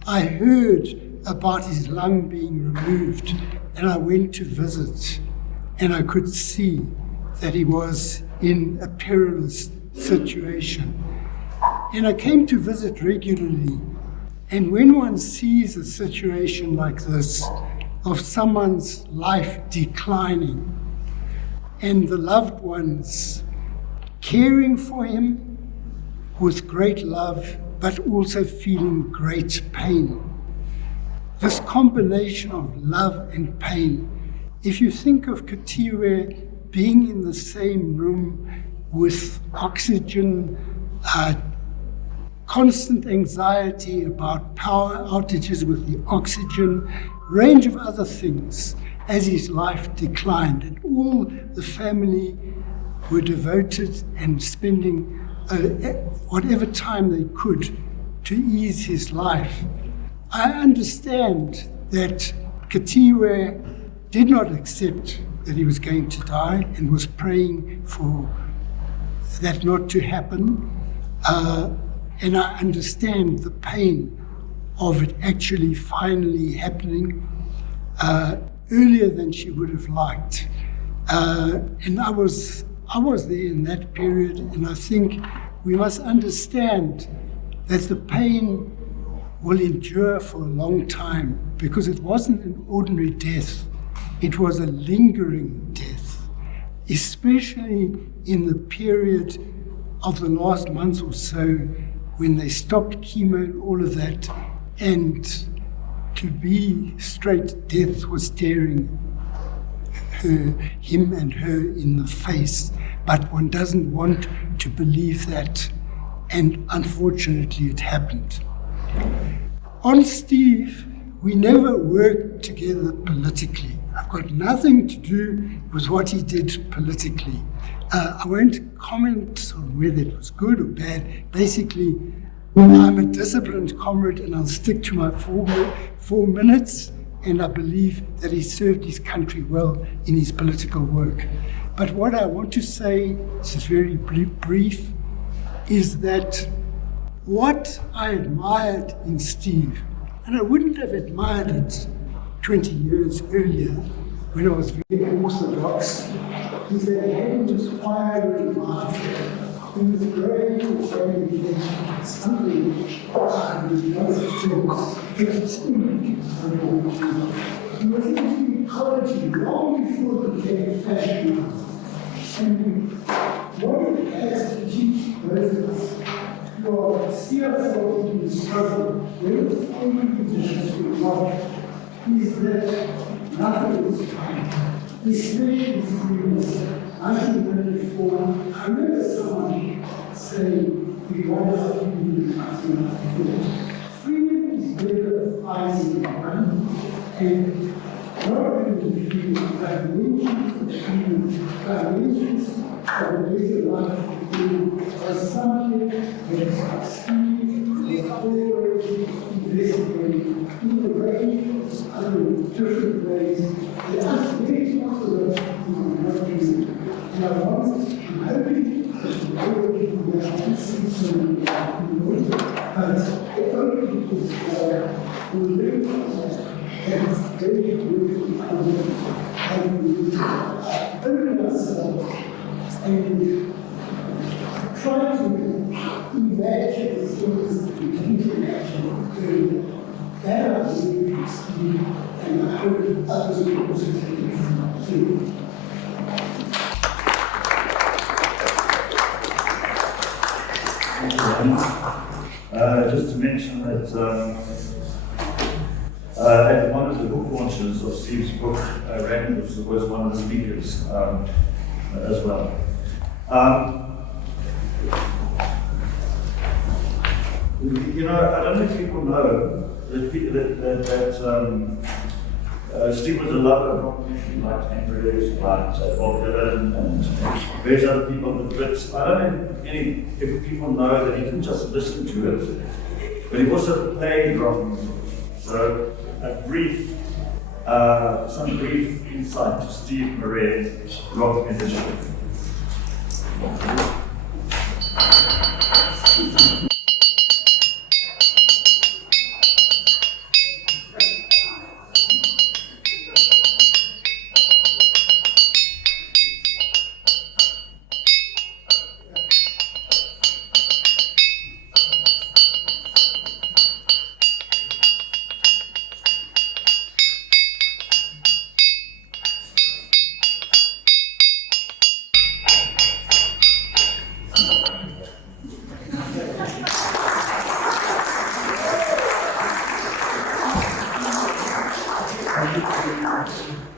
I heard about his lung being removed, and I went to visit, and I could see that he was in a perilous situation. And I came to visit regularly, and when one sees a situation like this, of someone's life declining, and the loved ones caring for him with great love, but also feeling great pain. This combination of love and pain, if you think of Ketiwe being in the same room with oxygen, constant anxiety about power outages with the oxygen, range of other things, as his life declined, and all the family were devoted and spending whatever time they could to ease his life. I understand that Katiwe did not accept that he was going to die and was praying for that not to happen. And I understand the pain of it actually finally happening earlier than she would have liked. And I was there in that period, and I think we must understand that the pain will endure for a long time, because it wasn't an ordinary death, it was a lingering death, especially in the period of the last month or so when they stopped chemo and all of that, and to be straight, death was staring him and her in the face. But one doesn't want to believe that, and unfortunately it happened. On Steve, we never worked together politically. I've got nothing to do with what he did politically. I won't comment on whether it was good or bad. Basically, I'm a disciplined comrade, and I'll stick to my 4 minutes, and I believe that he served his country well in his political work. But what I want to say, this is very brief, is that what I admired in Steve, and I wouldn't have admired it 20 years earlier when I was very orthodox, is that he hadn't just fire in life. He was very, very something which I was not he was into ecology long before it became fashionable. And what it has to teach those of us who are see ourselves in the struggle, whether it's any conditions we want, is that nothing is fine. Especially in 1994, I remember someone saying, we want to be in 1994. Freedom is never finding one, and not only freedom, but dimensions of freedom, dimensions of a better life was something that Steve is always investigating in a range of other different ways. There are very possible and I want, I'm hoping that the other people that I see some but the other people will live and it's very good and we open ourselves and try to imagine the things that we didn't imagine earlier. That I believe is key, and I hope others will also take it from me. Just to mention that at one of the book launches of Steve's book, Randy was one of the speakers as well. You know, I don't know if people know that Steve was a lover of rock music, like Andrews, like Bob Dylan, and various other people. But I don't know if people know that he didn't just listen to it, but he also played rock music. So some brief insight to Steve Marais, rock musician.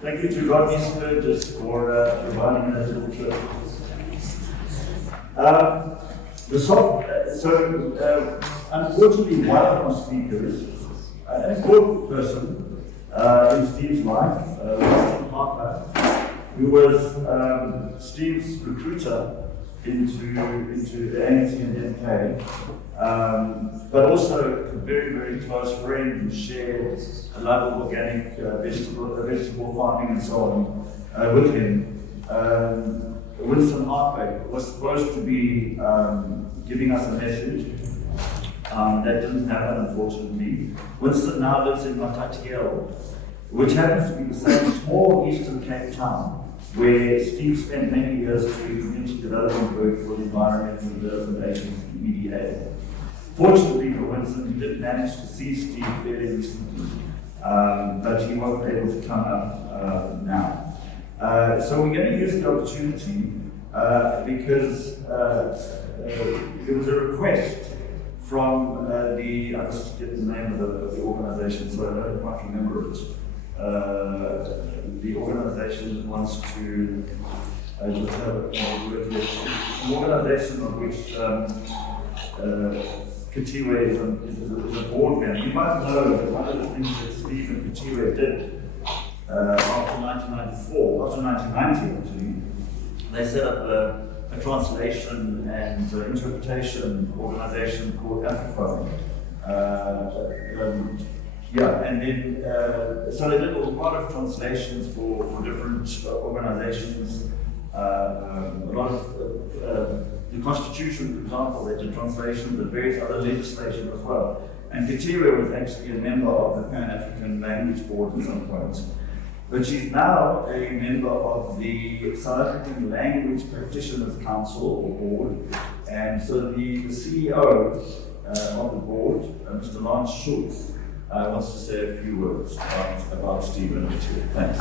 Thank you to Rodney Sturgis for providing that little clip. Unfortunately, one of our speakers, an important person in Steve's life, Harper, who was Steve's recruiter into the ANC and MK, but also a very, very close friend who shared a love of organic vegetable farming and so on with him. Winston Harper was supposed to be giving us a message. That didn't happen, unfortunately. Winston now lives in Matatiele, which happens to be the same small Eastern Cape town where Steve spent many years doing community development work for the environment and development agency, EDA. Fortunately for Winston, he did manage to see Steve fairly recently, but he wasn't able to come up now. So we're going to use the opportunity because there was a request from I must get the name of the organization, so I don't quite remember it. The organization wants to just have a word here. It's an organization of which Katiwe is a board member. You might know that one of the things that Steve and Katiwe did after 1990 actually, they set up a translation and interpretation organization called Afriphone. And then so they did a lot of translations for different organizations. A lot of the Constitution, for example, they did translations of various other legislation as well. And Katiwe was actually a member of the Pan-African Language Board at some point. But she's now a member of the South African Language Practitioners Council or Board, and so the CEO of the board, Mr. Lance Schultz, wants to say a few words about Stephen and Katiwe. Thanks.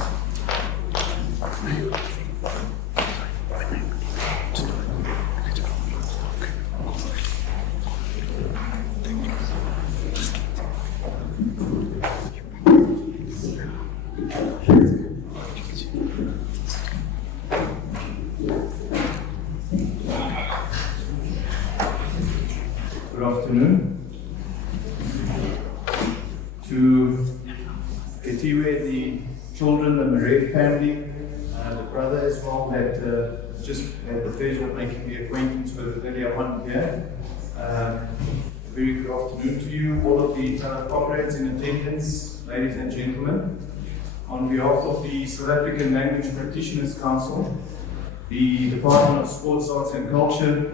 Good afternoon. To Katiwe, the children, the Marais family, the brother as well that just had the pleasure of making the acquaintance with earlier on here. A very good afternoon to you, all of the fellow comrades in attendance, ladies and gentlemen. On behalf of the South African Language Practitioners Council, the Department of Sports, Arts and Culture,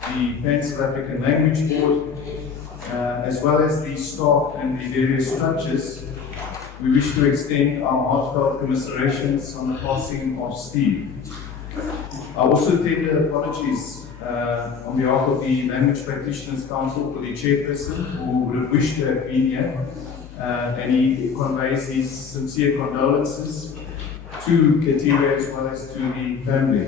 the Pan-South African Language Board, as well as the staff and the various structures, we wish to extend our heartfelt commiserations on the passing of Steve. I also tender apologies on behalf of the Language Practitioners Council for the chairperson who would have wished to have been here, and he conveys his sincere condolences to Katiwe as well as to the family.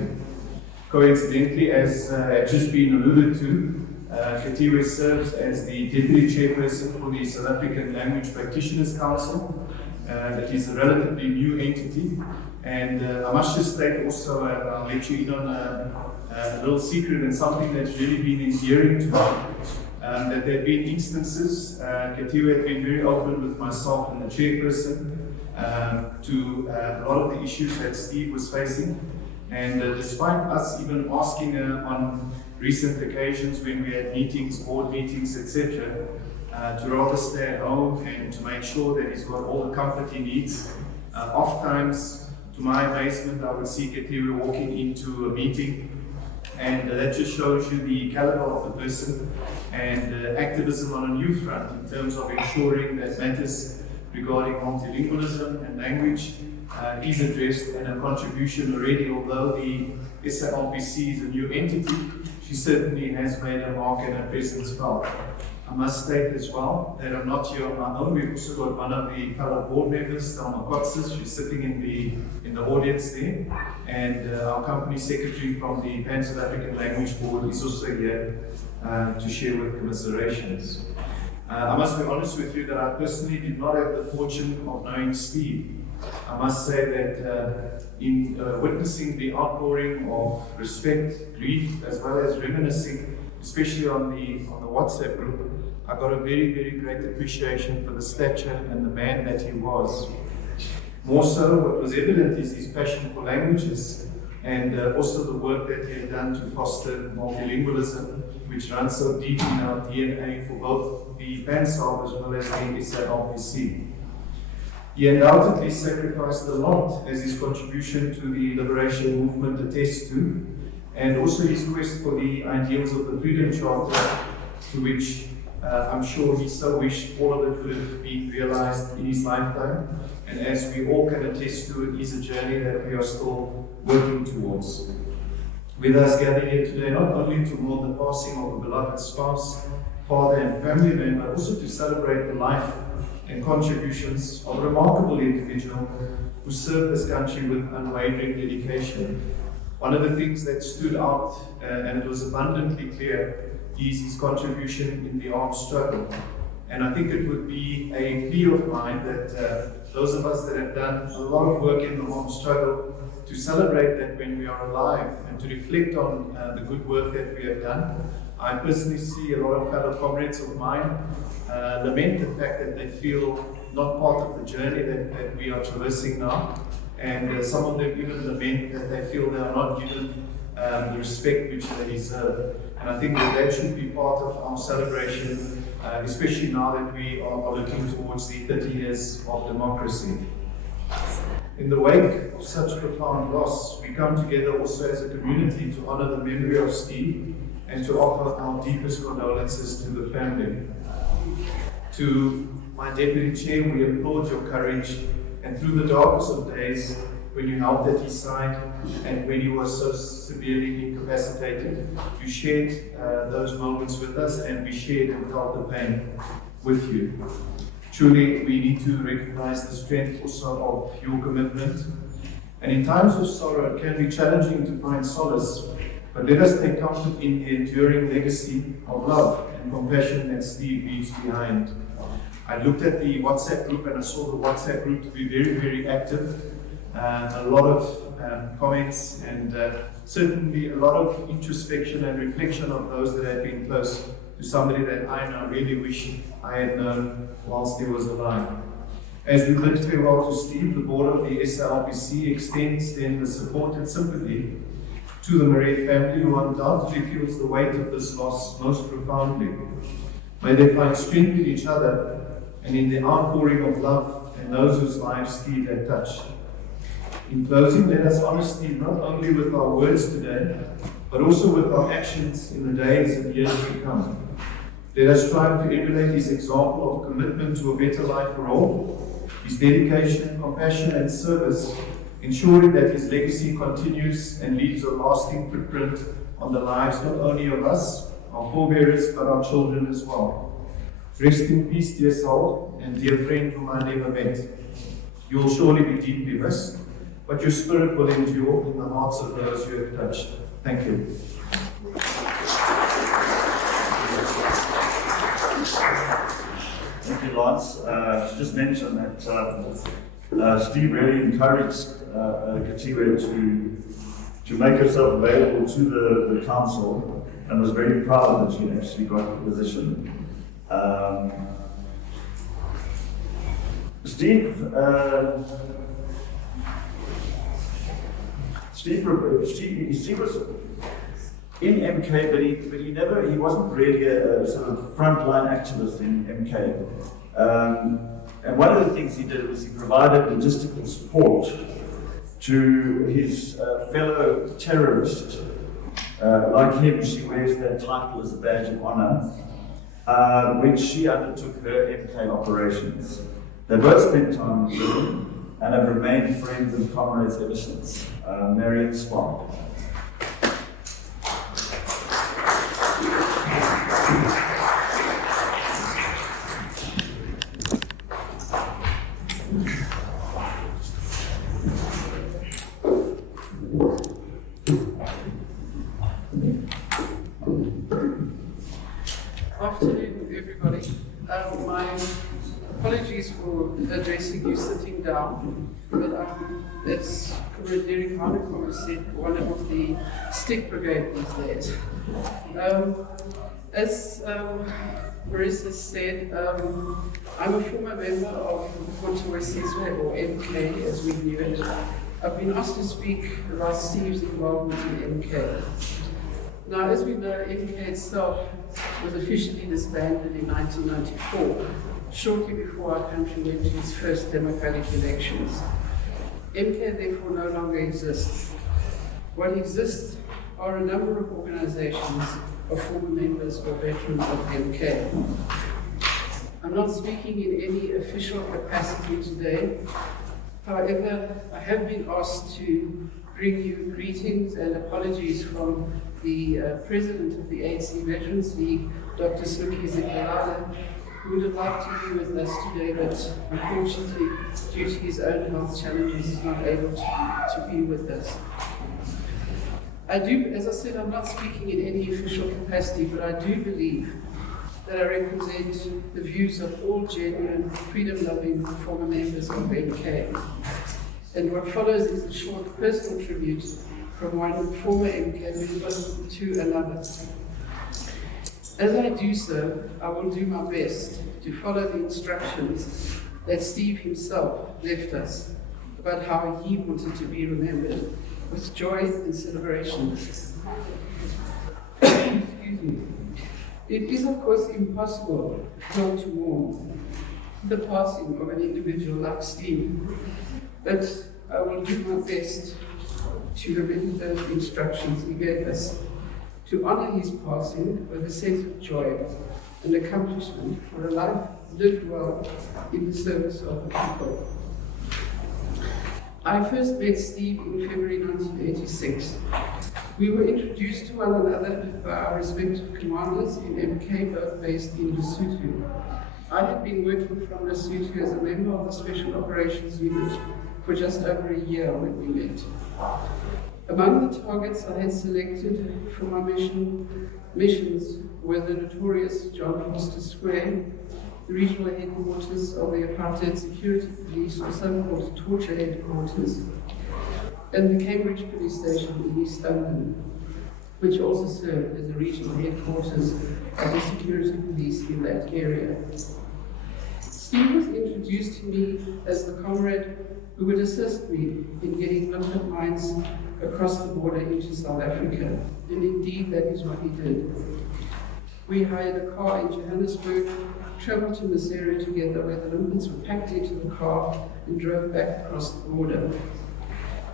Coincidentally, as had just been alluded to, Katiwe serves as the Deputy Chairperson for the South African Language Practitioners Council. That is a relatively new entity, and I must just state also, I'll let you in on a little secret and something that's really been endearing to me, that there have been instances, Katiwe had been very open with myself and the Chairperson to a lot of the issues that Steve was facing. And despite us even asking her on recent occasions when we had meetings, board meetings, etc., to rather stay at home and to make sure that he's got all the comfort he needs. Oftentimes, to my amazement, I would see Katiwe walking into a meeting, and that just shows you the caliber of the person and activism on a new front in terms of ensuring that matters regarding multilingualism and language is addressed, and a contribution already, although the SALPC is a new entity, she certainly has made a mark and a presence felt. I must state as well that I'm not here on my own. We've also got one of the fellow board members, Thelma Kotsis. She's sitting in the audience there, and our company secretary from the Pan South African Language Board is also here to share with commiserations. I must be honest with you that I personally did not have the fortune of knowing Steve. I must say that in witnessing the outpouring of respect, grief, as well as reminiscing, especially on the WhatsApp group, I got a very, very great appreciation for the stature and the man that he was. More so, what was evident is his passion for languages and also the work that he had done to foster multilingualism, which runs so deep in our DNA for both the PANSAL as well as the SALPC. He undoubtedly sacrificed a lot, as his contribution to the liberation movement attests to, and also his quest for the ideals of the Freedom Charter, to which I'm sure he so wished all of it could have been realized in his lifetime. And as we all can attest to, it is a journey that we are still working towards. With us gathered here today, not only to mourn the passing of a beloved spouse, father and family member, but also to celebrate the life and contributions of a remarkable individual who served this country with unwavering dedication. One of the things that stood out, and it was abundantly clear, is his contribution in the armed struggle. And I think it would be a plea of mine that those of us that have done a lot of work in the armed struggle, to celebrate that when we are alive and to reflect on the good work that we have done. I personally see a lot of fellow comrades of mine lament the fact that they feel not part of the journey that we are traversing now. And some of them even lament that they feel they are not given the respect which they deserve. And I think that should be part of our celebration, especially now that we are looking towards the 30 years of democracy. In the wake of such profound loss, we come together also as a community to honor the memory of Steve and to offer our deepest condolences to the family. To my Deputy Chair, we applaud your courage, and through the darkest of days, when you helped at his side and when he was so severely incapacitated, you shared those moments with us, and we shared and felt the pain with you. Truly, we need to recognize the strength also of your commitment. And in times of sorrow, it can be challenging to find solace, but let us take comfort in the enduring legacy of love and compassion that Steve leaves behind. I looked at the WhatsApp group and I saw the WhatsApp group to be very, very active. A lot of comments and certainly a lot of introspection and reflection of those that have been close to somebody that I now really wish I had known whilst he was alive. As we bid farewell to Steve, the board of the SALPC extends then the support and sympathy to the Marais family, who undoubtedly feels the weight of this loss most profoundly. May they find strength in each other and in the outpouring of love and those whose lives Steve had touched. In closing, let us honor Steve not only with our words today, but also with our actions in the days and years to come. Let us strive to emulate his example of commitment to a better life for all, his dedication, compassion, and service, ensuring that his legacy continues and leaves a lasting footprint on the lives not only of us, our forebears, but our children as well. Rest in peace, dear soul, and dear friend whom I never met. You will surely be deeply missed, but your spirit will endure in the hearts of those you have touched. Thank you. Thank you, Lance. Just mention that Steve really encouraged Katiwe to make herself available to the council, and was very proud that she actually got the position. Steve was in MK, but he wasn't really a sort of frontline activist in MK. And one of the things he did was he provided logistical support to his fellow terrorists. Like him, she wears that title as a badge of honor when she undertook her MK operations. They both spent time in prison and have remained friends and comrades ever since. Marion Swan. Afternoon, everybody. My apologies for addressing you sitting down, but it's Comrade Hanekom said, one of the stick brigade these days. As Marais has said, I'm a former member of Kotoe Sizwe, or MK as we knew it. I've been asked to speak about Steve's involvement in MK. Now, as we know, MK itself was officially disbanded in 1994, shortly before our country went to its first democratic elections. MK therefore no longer exists. What exists are a number of organizations of former members or veterans of MK. I'm not speaking in any official capacity today. However, I have been asked to bring you greetings and apologies from the president of the ANC Veterans League, Dr. Suki Zikalala, who would have liked to be with us today, but unfortunately, due to his own health challenges, is not able to be with us. I do, as I said, I'm not speaking in any official capacity, but I do believe that I represent the views of all genuine, freedom-loving former members of MK. And what follows is a short personal tribute from one former MK member to another. As I do so, I will do my best to follow the instructions that Steve himself left us about how he wanted to be remembered with joy and celebration. Excuse me. It is, of course, impossible not to mourn the passing of an individual like Steve, but I will do my best to remember the instructions he gave us, to honor his passing with a sense of joy and accomplishment for a life lived well in the service of the people. I first met Steve in February 1986. We were introduced to one another by our respective commanders in MK, both based in Lesotho. I had been working from Lesotho as a member of the Special Operations Unit for just over a year when we met. Among the targets I had selected for my missions were the notorious John Foster Square, the regional headquarters of the Apartheid Security Police, or so-called torture headquarters, and the Cambridge Police Station in East London, which also served as the regional headquarters of the security police in that area. Steve was introduced to me as the comrade who would assist me in getting military mines across the border into South Africa, and indeed that is what he did. We hired a car in Johannesburg, travelled to this area together where the limpets were packed into the car and drove back across the border.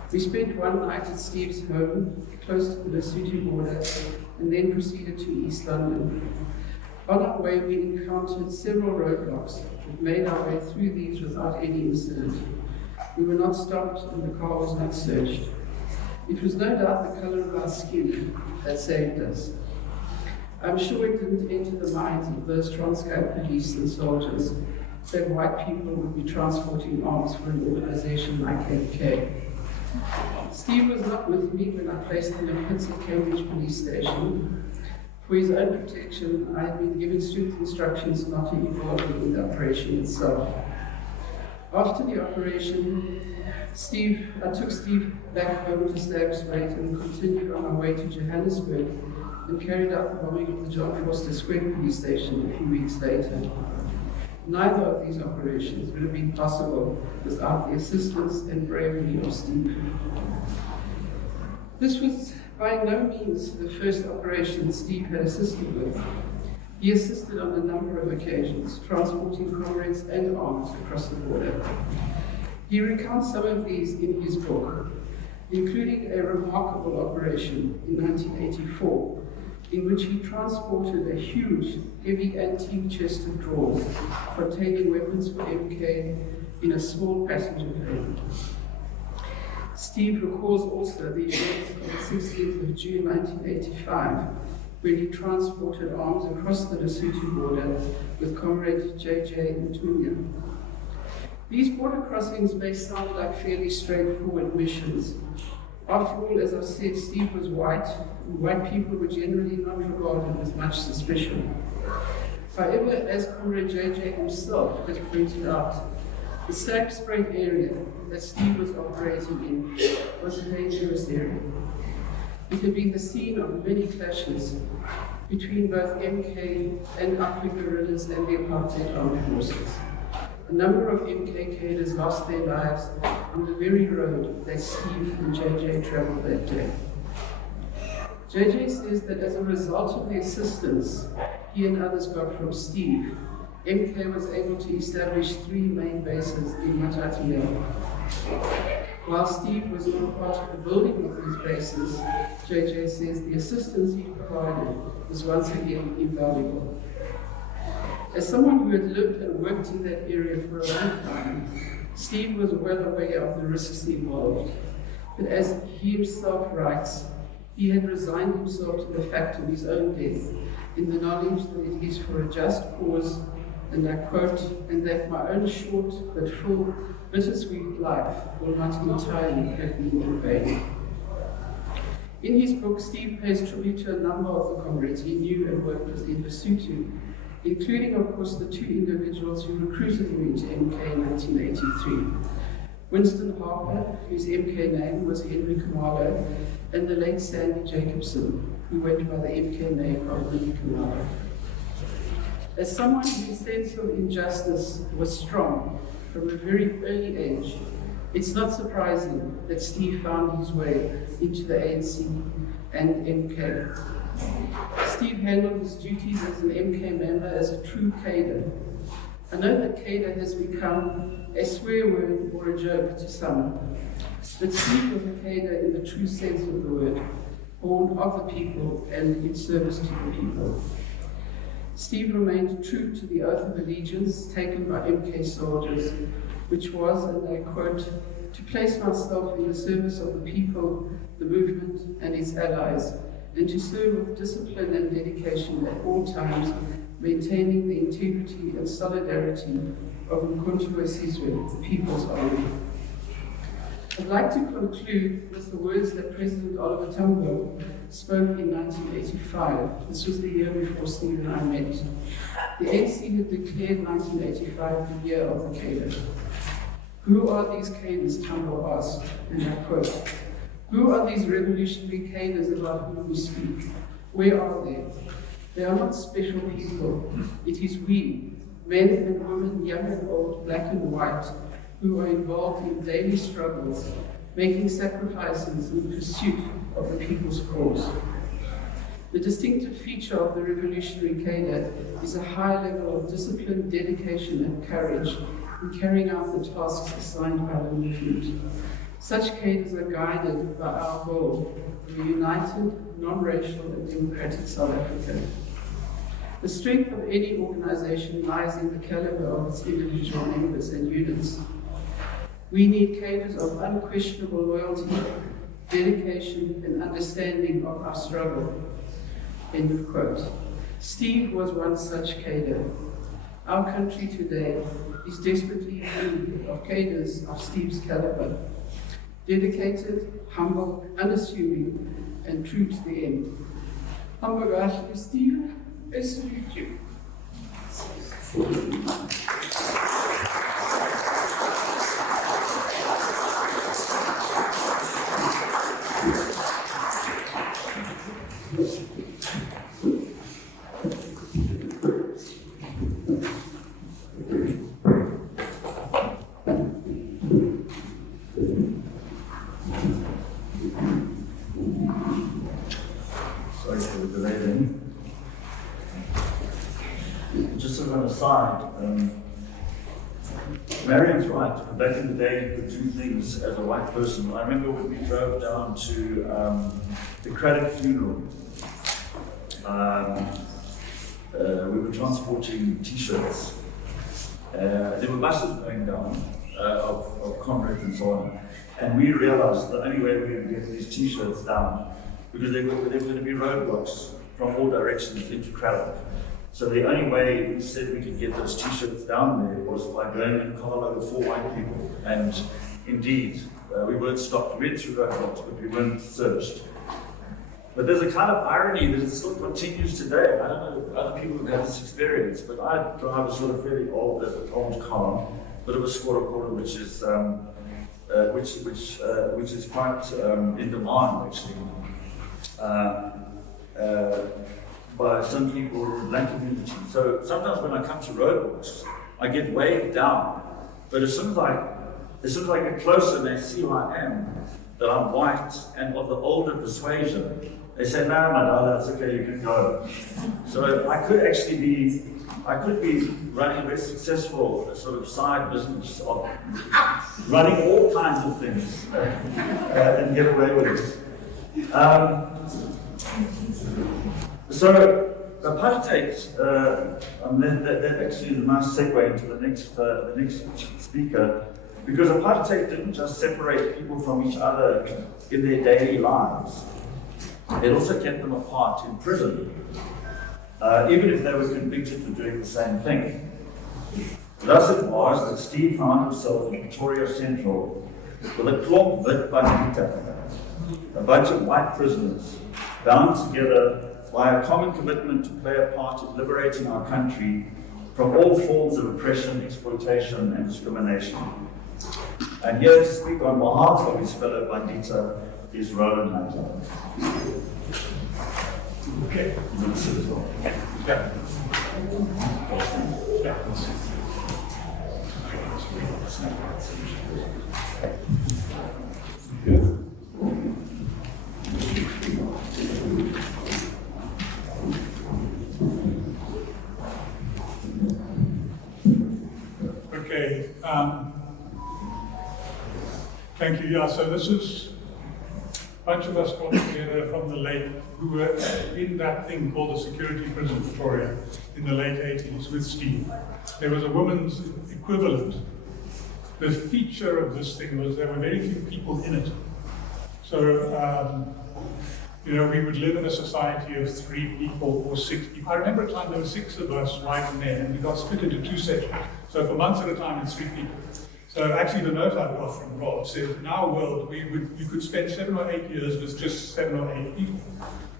We spent one night at Steve's home, close to the Lesotho border, and then proceeded to East London. On our way, we encountered several roadblocks, but made our way through these without any incident. We were not stopped and the car was not searched. It was no doubt the colour of our skin that saved us. I'm sure it didn't enter the minds of those Transkei police and soldiers that white people would be transporting arms for an organisation like MK. Steve was not with me when I placed him in Pittsburgh Cambridge Police Station. For his own protection, I had been given strict instructions not to involve him in the operation itself. After the operation, I took Steve back home to Stavsgate and continued on our way to Johannesburg and carried out the bombing of the John Foster Square police station a few weeks later. Neither of these operations would have been possible without the assistance and bravery of Steve. This was by no means the first operation Steve had assisted with. He assisted on a number of occasions, transporting comrades and arms across the border. He recounts some of these in his book, including a remarkable operation in 1984, in which he transported a huge, heavy antique chest of drawers containing weapons for MK in a small passenger plane. Steve recalls also the events of the 16th of June 1985, when he transported arms across the Lesotho border with Comrade J.J. Mtunya. These border crossings may sound like fairly straightforward missions. After all, as I've said, Steve was white, and white people were generally not regarded with much suspicion. However, as Comrade J.J. himself has pointed out, the Stavsgate area that Steve was operating in was a dangerous area. It had been the scene of many clashes, between both MK and Upper guerrillas and the apartheid armed forces. A number of MK cadres lost their lives on the very road that Steve and JJ traveled that day. JJ says that as a result of the assistance he and others got from Steve, MK was able to establish 3 main bases in Matatiele. While Steve was not part of the building of these bases, JJ says the assistance he provided was once again invaluable. As someone who had lived and worked in that area for a long time, Steve was well aware of the risks involved. But as he himself writes, he had resigned himself to the fact of his own death in the knowledge that it is for a just cause, and I quote, and that my own short but full, bittersweet life will not entirely have been in vain. In his book, Steve pays tribute to a number of the comrades he knew and worked with in Lesotho, including, of course, the 2 individuals who recruited him into MK in 1983. Winston Harper, whose MK name was Henry Khumalo, and the late Sandy Jacobson, who went by the MK name of Willie Khumalo. As someone whose sense of injustice was strong from a very early age, it's not surprising that Steve found his way into the ANC and MK. Steve handled his duties as an MK member as a true cadre. I know that cadre has become a swear word or a joke to some, but Steve was a cadre in the true sense of the word, born of the people and in service to the people. Steve remained true to the oath of allegiance taken by MK soldiers, which was, and I quote, to place myself in the service of the people, the movement, and its allies, and to serve with discipline and dedication at all times, maintaining the integrity and solidarity of Umkhonto weSizwe, the People's Army. I'd like to conclude with the words that President Oliver Tambo spoke in 1985. This was the year before Steve and I met. The ANC had declared 1985 the year of the cadre. Who are these cadres, Tambo asked, and I quote, who are these revolutionary cadres about whom we speak? Where are they? They are not special people. It is we, men and women, young and old, black and white, who are involved in daily struggles, making sacrifices in pursuit of the people's cause. The distinctive feature of the revolutionary cadre is a high level of discipline, dedication, and courage in carrying out the tasks assigned by the movement. Such cadres are guided by our goal of a united, non-racial, and democratic South Africa. The strength of any organization lies in the caliber of its individual members and units. We need cadres of unquestionable loyalty, dedication, and understanding of our struggle. End of quote. Steve was one such cadre. Our country today is desperately in need of cadres of Steve's caliber. Dedicated, humble, unassuming, and true to the end. Hamburger, Steve, I salute you. Sorry for the delay then. Just as an aside, Marian's right. Back in the day, you could do things as a white person. I remember when we drove down to the Craddock funeral. We were transporting T-shirts. There were buses going down of comrades and so on. And we realized the only way we could get these T-shirts down, because there were going to be roadblocks from all directions into Craddock. So the only way we said we could get those T-shirts down there was by going and calling over 4 white people. And indeed, we weren't stopped. We went through roadblocks, but we weren't searched. But there's a kind of irony that it still continues today. I don't know if other people have had this experience, but I drive a sort of fairly old car, but it was Skoro, which is quite in demand actually. by some people in the black community. So sometimes when I come to roadwalks, I get weighed down. But as soon as I get closer and they see who I am, that I'm white and of the older persuasion, they say, "No, my darling, that's okay, you can go." So I could be running a very successful sort of side business of running all kinds of things and get away with it. So apartheid, that actually is a nice segue into the next speaker, because apartheid didn't just separate people from each other in their daily lives. It also kept them apart in prison, even if they were convicted for doing the same thing. Thus it was that Steve found himself in Pretoria Central with a klomp wit bandita, a bunch of white prisoners, bound together by a common commitment to play a part in liberating our country from all forms of oppression, exploitation, and discrimination. And here to speak on behalf of his fellow bandita is Roland Hunter. Okay, you want to sit as well? Yeah. Okay, thank you. Yeah, so this is a bunch of us got together from the late, who were in that thing called the Security Prison Victoria in the late 80s with Steve. There was a woman's equivalent. The feature of this thing was there were very few people in it. So, you know, we would live in a society of 3 people or 6 people. I remember a time there were 6 of us, white men, and we got split into 2 sections. So for months at a time, it's 3 people. So actually the note I got from Rob says, in our world, you could spend 7 or 8 years with just 7 or 8 people.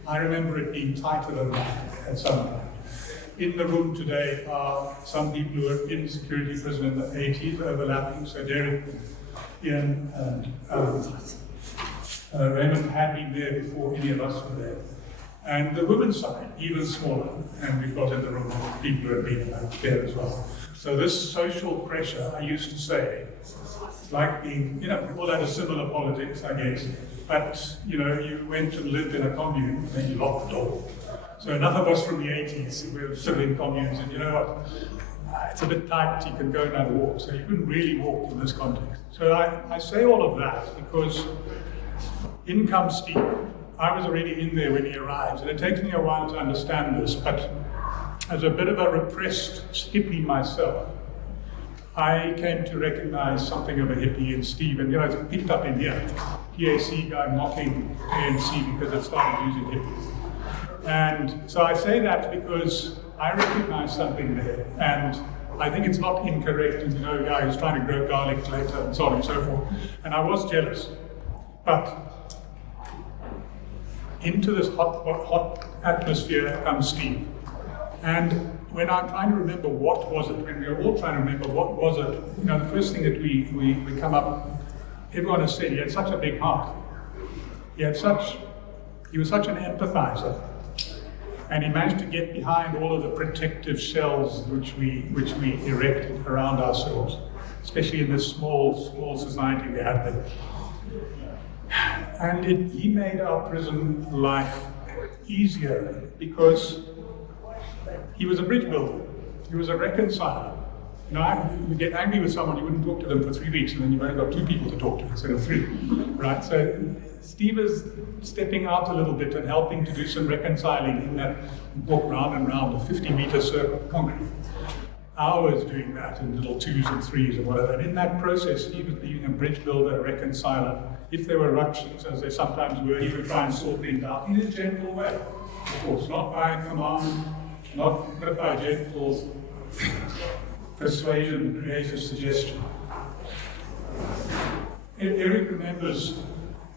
I remember it being tighter than that at some point. In the room today are some people who were in security prison in the 80s, overlapping. So Derek, Ian, and Raymond had been there before any of us were there. And the women's side, even smaller, and we've got in the room people who have been there as well. So this social pressure, I used to say, it's like being, you know, we all had a similar politics, I guess, but, you know, you went and lived in a commune, and then you locked the door. So enough of us from the 80s, we were still in communes, and you know what, it's a bit tight, you can go and have a walk, so you couldn't really walk in this context. So I say all of that because in comes Steve. I was already in there when he arrives, and it takes me a while to understand this, but as a bit of a repressed hippie myself, I came to recognize something of a hippie in Steve, and you know, it's picked up in here. PAC guy mocking ANC because it started using hippies. And so I say that because I recognize something there, and I think it's not incorrect, and you know, a guy who's trying to grow garlic later, and so on and so forth. And I was jealous. But into this hot atmosphere comes Steve. And when I'm trying to remember what was it, when we were all trying to remember what was it, you know, the first thing that we come up, everyone has said he had such a big heart. He was such an empathizer. And he managed to get behind all of the protective shells which we erected around ourselves, especially in this small society we had there. And he made our prison life easier because he was a bridge builder. He was a reconciler. You know, you get angry with someone, you wouldn't talk to them for 3 weeks, and then you've only got 2 people to talk to instead of 3, right? So Steve is stepping out a little bit and helping to do some reconciling in that walk round and round a 50-meter circle of concrete. Hours doing that in little 2s and 3s and whatever. And in that process, he was being a bridge builder, a reconciler. If there were ructions, as they sometimes were, he would try and sort things out in a gentle way. Of course, not by command, not by gentle persuasion, creative suggestion. Eric remembers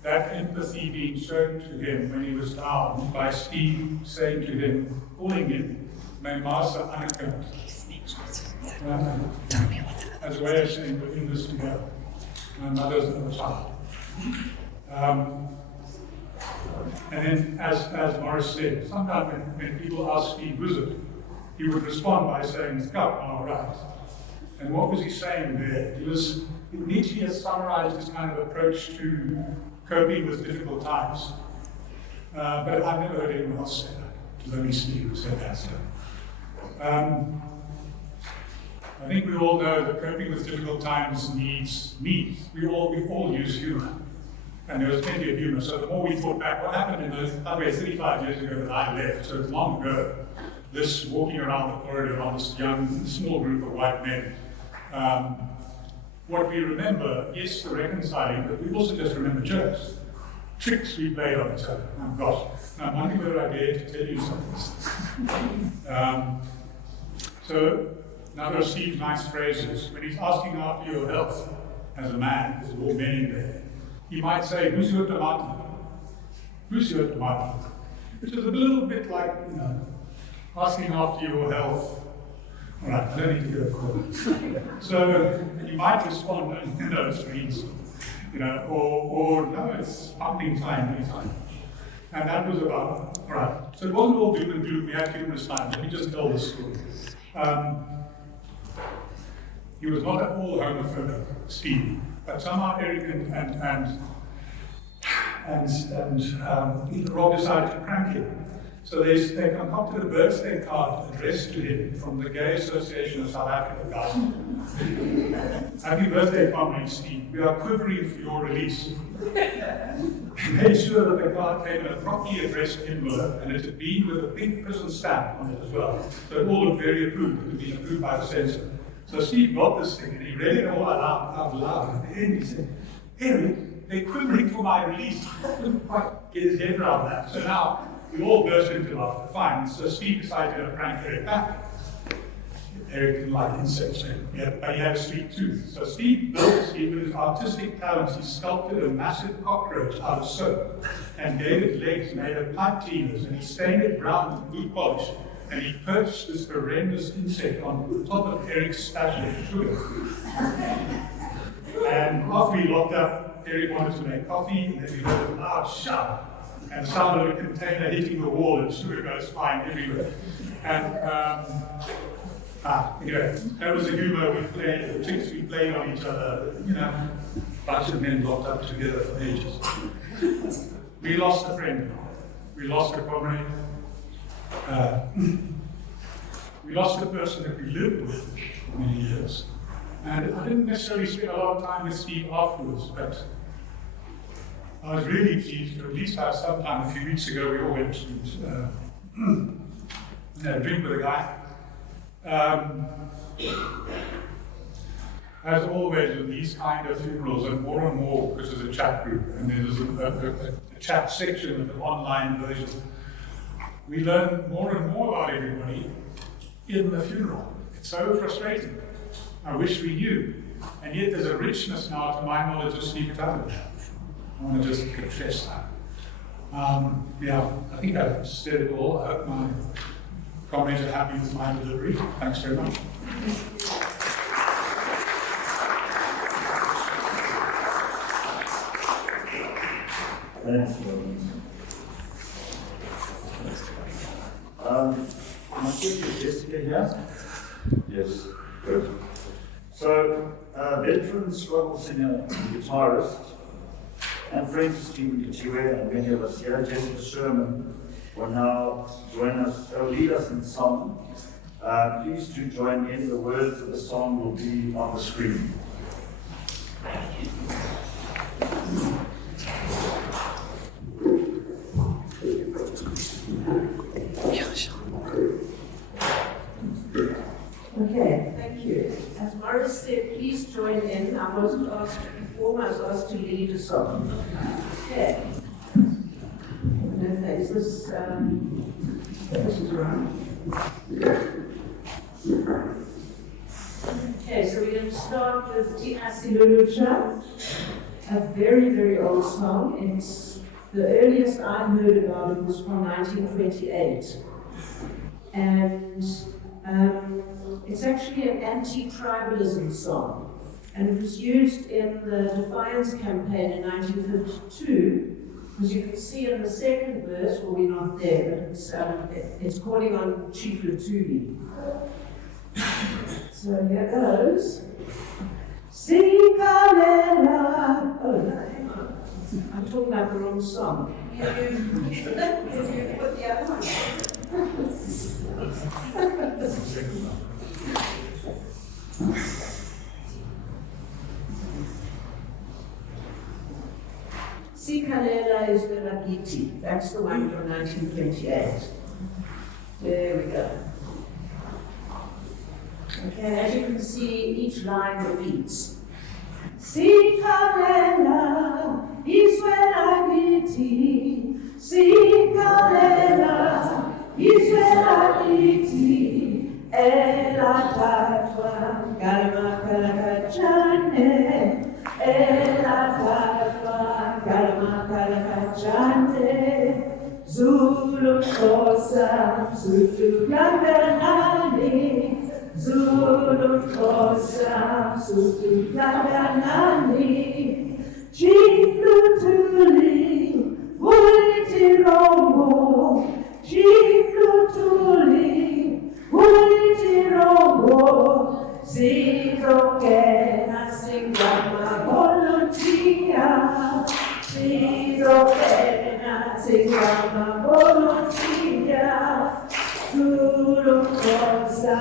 that empathy being shown to him when he was down by Steve saying to him, calling him, Mamasa Anaka, as a way of saying, we're in this together. My mother's another child. And then, as Marais said, sometimes when people ask Steve who's it, he would respond by saying, it's God, all right. And what was he saying there? Nietzsche has summarized his kind of approach to coping with difficult times. But I've never heard anyone else say that. It was only Steve who said that. So. I think we all know that coping with difficult times needs. We all use humor. And there was plenty of humor. So the more we thought back, what happened in those, by the way, 35 years ago that I left, so it's long ago, this walking around the corridor on this young, small group of white men. What we remember is the reconciling, but we also just remember jokes. Tricks we played on each other. Oh gosh. Now, I'm wondering whether I dare to tell you something. So, now there are Steve's nice phrases. When he's asking after your health as a man, there's all men in there, he might say, who's your tomato? Who's your tomato? Which is a little bit like, asking after your health. All right, I don't need to go further. So you might respond, it's Reeds, or no, it's pumping fine, really fine. And that was about, all right. So it wasn't all doom and gloom, we had humorous times. Let me just tell this story. He was not at all homophobic, Steve, but somehow Eric and Rob decided to prank him. So they concocted a birthday card addressed to him from the Gay Association of South Africa, guys. Happy birthday, Comrade Steve. We are quivering for your release. He made sure that the card came in a properly addressed envelope, and it had been with a big prison stamp on it as well. So it all looked very approved. It had been approved by the censor. So Steve got this thing, and he read it all out loud. At the end, he said, Eric, they're quivering for my release. I couldn't quite get his head around that. So now, we all burst into laughter. Fine. So Steve decided to prank Eric back. Eric didn't like insects, but he had a sweet tooth. So Steve built with his artistic talents. He sculpted a massive cockroach out of soap and gave it legs made of pipe cleaners, and he stained it brown with boot polish. And he perched this horrendous insect on the top of Eric's stash of sugar. And after we locked up, Eric wanted to make coffee, and then we heard a loud shout. And the sound of a container hitting the wall, and sugar goes flying everywhere. And anyway, that was the humor we played, the tricks we played on each other. A bunch of men locked up together for ages. We lost a friend. We lost a comrade. We lost a person that we lived with for many years. And I didn't necessarily spend a lot of time with Steve afterwards, but I was really pleased to at least have some time. A few weeks ago, we all went to drink with a guy. As always with these kind of funerals, and more, because there's a chat group, and there's a chat section of the online version, we learn more and more about everybody in the funeral. It's so frustrating. I wish we knew. And yet there's a richness now, to my knowledge, of Steve Johannes. I want to just confess that. I think I've said it all. I hope my comrades are happy with my delivery. Thanks very much. Thanks, my sister Jessica here. Yes, good. So, veteran struggle singer and guitarist, and friend to Stephen Johannes and many of us here, Jessica Sherman, will now lead us in song. Please do join in. The words of the song will be on the screen. Okay, thank you. As Marais said, please join in. I wasn't asked to perform, I was asked to lead a song. Okay. Okay, is this is right. Okay, so we're going to start with Tina Silulucha, a very, very old song. It's the earliest I heard about it was from 1928. And it's actually an anti-tribalism song, and it was used in the Defiance campaign in 1952 Because you can see in the second verse, well, we're not there, but it's calling on Chief Lutuli. So here goes. Sikalela. Oh, no, hang on. I'm talking about the wrong song. Can you put the other one? Sikalela is the Lagiti. That's the one from 1928. There we go. Okay, as you can see, each line repeats. Sikalela, Israelagiti, Sikalela, Israelagiti, Elatatwa, Galmakalakachane, Elatatwa, Galmakalakachane, Zulu Kosa, Sutu Gaganani, Zulu Kosa, Sutu Gaganani, Chief Lutuli, Vulitiromo, Chief Lutuli, Vulitiromo, Sidokena Singama Volunteer, Sidokena Singama Volunteer, Zulu Kosa,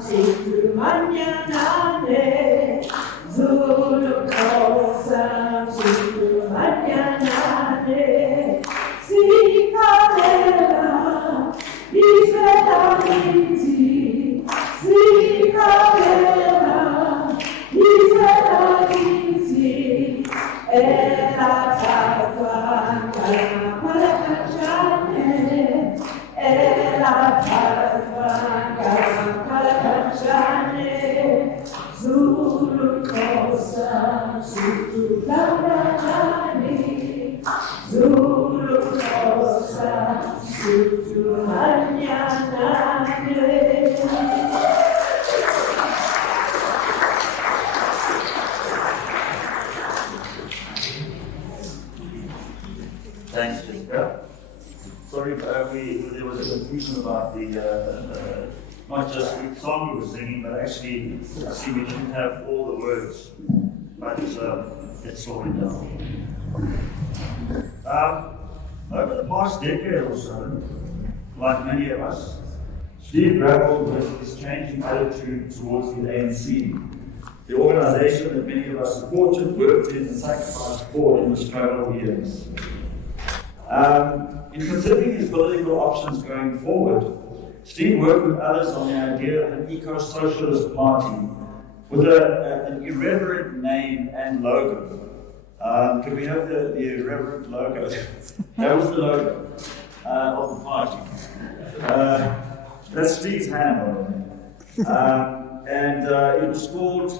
Sutu Manyanane, Zulu Kosa, Sutu Manyanane, Sikalela, Israeliti, Sikalela, Israeliti, Elatatwa, Kalakachane, Elatatwa, Kalakachane, Zulu Kosa, Sutu Gaganani, Zulu Kosa, Sutu Manyanane. Thanks, Jessica. Sorry, there was a confusion about the not just which song we were singing, but actually, I see we didn't have all the words, but let's slow it down. Over the past decade or so, like many of us, Steve grappled with his changing attitude towards the ANC, the organization that many of us supported, worked in, and sacrificed for in the struggle years. In considering his political options going forward, Steve worked with others on the idea of an eco-socialist party with an irreverent name and logo. Could we have the irreverent logo? That was the logo of the party. That's Steve's hand on it. And it was called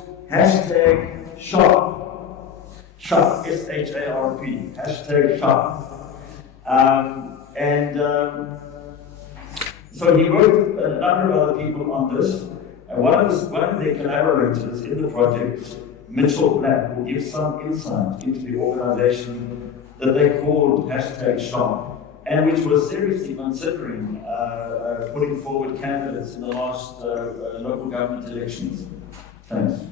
#SHARP. SHARP, S-H-A-R-P, #SHARP. So he worked with a number of other people on this, and one of their collaborators in the project, Mitchell Black, will give some insight into the organization that they called #SHARP, and which was seriously considering putting forward candidates in the last local government elections. Thanks.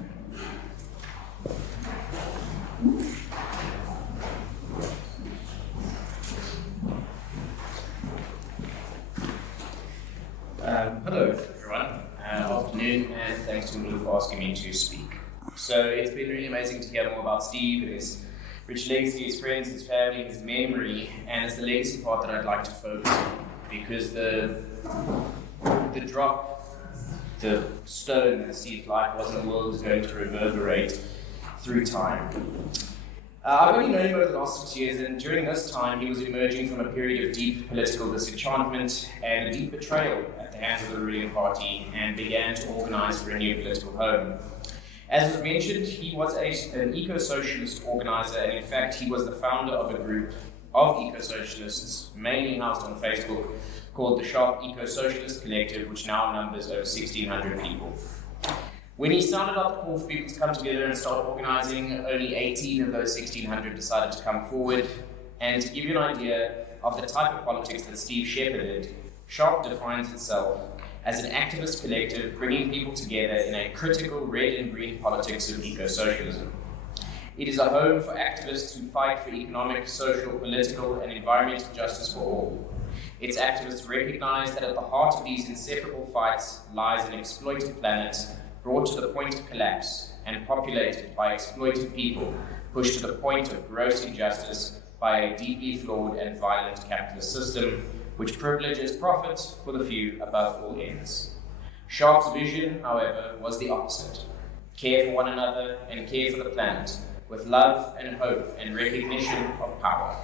Hello, everyone. Afternoon, and thanks to Mulu for asking me to speak. So it's been really amazing to hear more about Steve, his rich legacy, his friends, his family, his memory, and it's the legacy part that I'd like to focus on, because the drop, the stone in Steve's life wasn't a world that's going to reverberate through time. I've only known him over the last 6 years, and during this time he was emerging from a period of deep political disenchantment and a deep betrayal at the hands of the ruling party, and began to organize for a new political home. As was mentioned, he was an eco-socialist organizer, and in fact he was the founder of a group of eco-socialists, mainly housed on Facebook, called the Sharp Eco-Socialist Collective, which now numbers over 1,600 people. When he sounded out the call for people to come together and start organizing, only 18 of those 1,600 decided to come forward, And to give you an idea of the type of politics that Steve shepherded, Sharp defines itself as an activist collective bringing people together in a critical red and green politics of eco-socialism. It is a home for activists who fight for economic, social, political, and environmental justice for all. Its activists recognize that at the heart of these inseparable fights lies an exploited planet brought to the point of collapse and populated by exploited people pushed to the point of gross injustice by a deeply flawed and violent capitalist system which privileges profit for the few above all ends. Sharp's vision, however, was the opposite. Care for one another and care for the planet, with love and hope and recognition of power.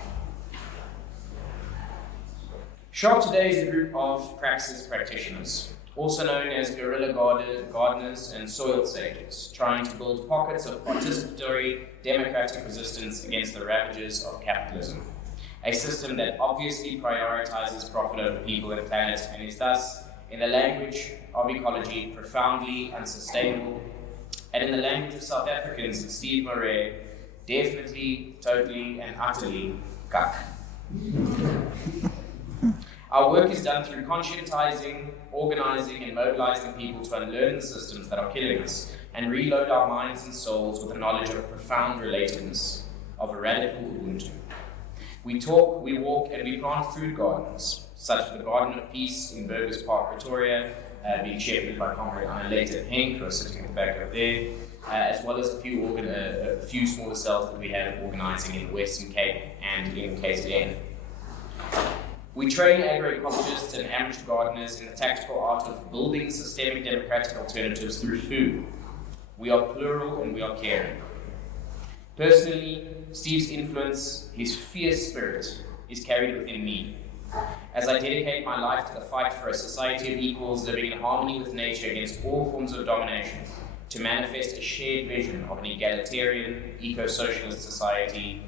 Sharp today is a group of praxis practitioners, also known as guerrilla gardeners and soil sages, trying to build pockets of participatory, democratic resistance against the ravages of capitalism, a system that obviously prioritizes profit over people and planet and is thus, in the language of ecology, profoundly unsustainable, and in the language of South Africans and Steve Marais, definitely, totally, and utterly cuck. Our work is done through conscientizing, organizing, and mobilizing people to unlearn the systems that are killing us and reload our minds and souls with the knowledge of profound relatedness, of a radical Ubuntu. We talk, we walk, and we plant food gardens, such as the Garden of Peace in Burgers Park, Pretoria, being shepherded by Comrade Annaleta Henk, who is sitting at the back over there, as well as a few smaller cells that we have organizing in the Western Cape and in KZN. We train agroecologists and amateur gardeners in the tactical art of building systemic democratic alternatives through food. We are plural and we are caring. Personally, Steve's influence, his fierce spirit, is carried within me. As I dedicate my life to the fight for a society of equals living in harmony with nature against all forms of domination, to manifest a shared vision of an egalitarian, eco-socialist society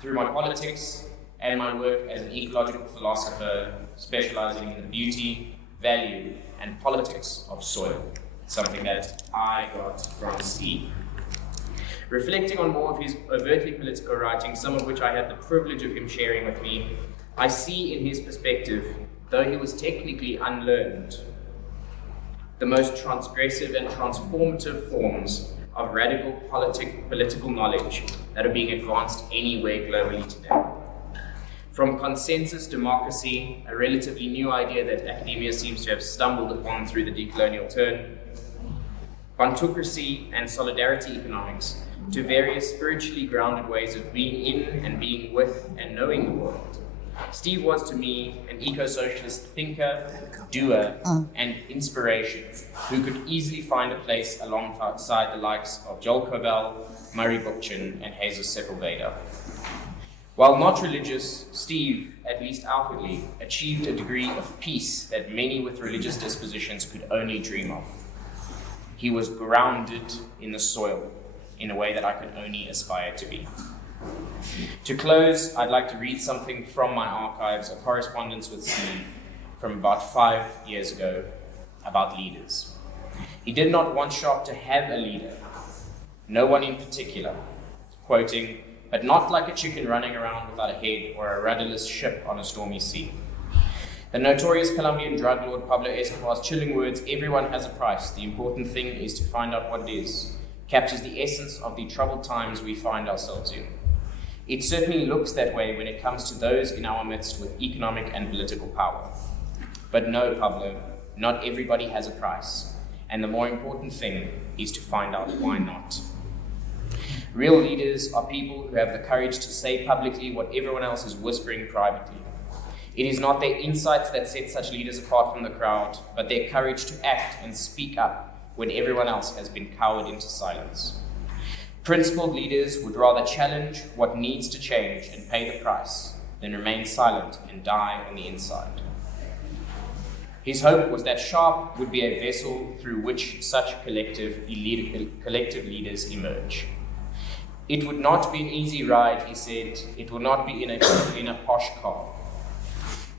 through my politics and my work as an ecological philosopher specializing in the beauty, value, and politics of soil, something that I got from Steve. Reflecting on more of his overtly political writings, some of which I had the privilege of him sharing with me, I see in his perspective, though he was technically unlearned, the most transgressive and transformative forms of radical political knowledge that are being advanced anywhere globally today. From consensus democracy, a relatively new idea that academia seems to have stumbled upon through the decolonial turn, Bantocracy and solidarity economics, to various spiritually grounded ways of being in and being with and knowing the world. Steve was to me an eco-socialist thinker, doer, and inspiration who could easily find a place alongside the likes of Joel Cobell, Murray Bookchin, and Jesus Sepulveda. While not religious, Steve, at least outwardly, achieved a degree of peace that many with religious dispositions could only dream of. He was grounded in the soil in a way that I could only aspire to be. To close, I'd like to read something from my archives, a correspondence with Steve from about 5 years ago about leaders. He did not want Sharp to have a leader, no one in particular, quoting, "but not like a chicken running around without a head or a rudderless ship on a stormy sea." The notorious Colombian drug lord Pablo Escobar's chilling words, "Everyone has a price, the important thing is to find out what it is," captures the essence of the troubled times we find ourselves in. It certainly looks that way when it comes to those in our midst with economic and political power. But no, Pablo, not everybody has a price, and the more important thing is to find out why not. Real leaders are people who have the courage to say publicly what everyone else is whispering privately. It is not their insights that set such leaders apart from the crowd, but their courage to act and speak up when everyone else has been cowered into silence. Principled leaders would rather challenge what needs to change and pay the price than remain silent and die on the inside. His hope was that Sharp would be a vessel through which such collective leaders emerge. It would not be an easy ride, he said. It will not be in a posh car.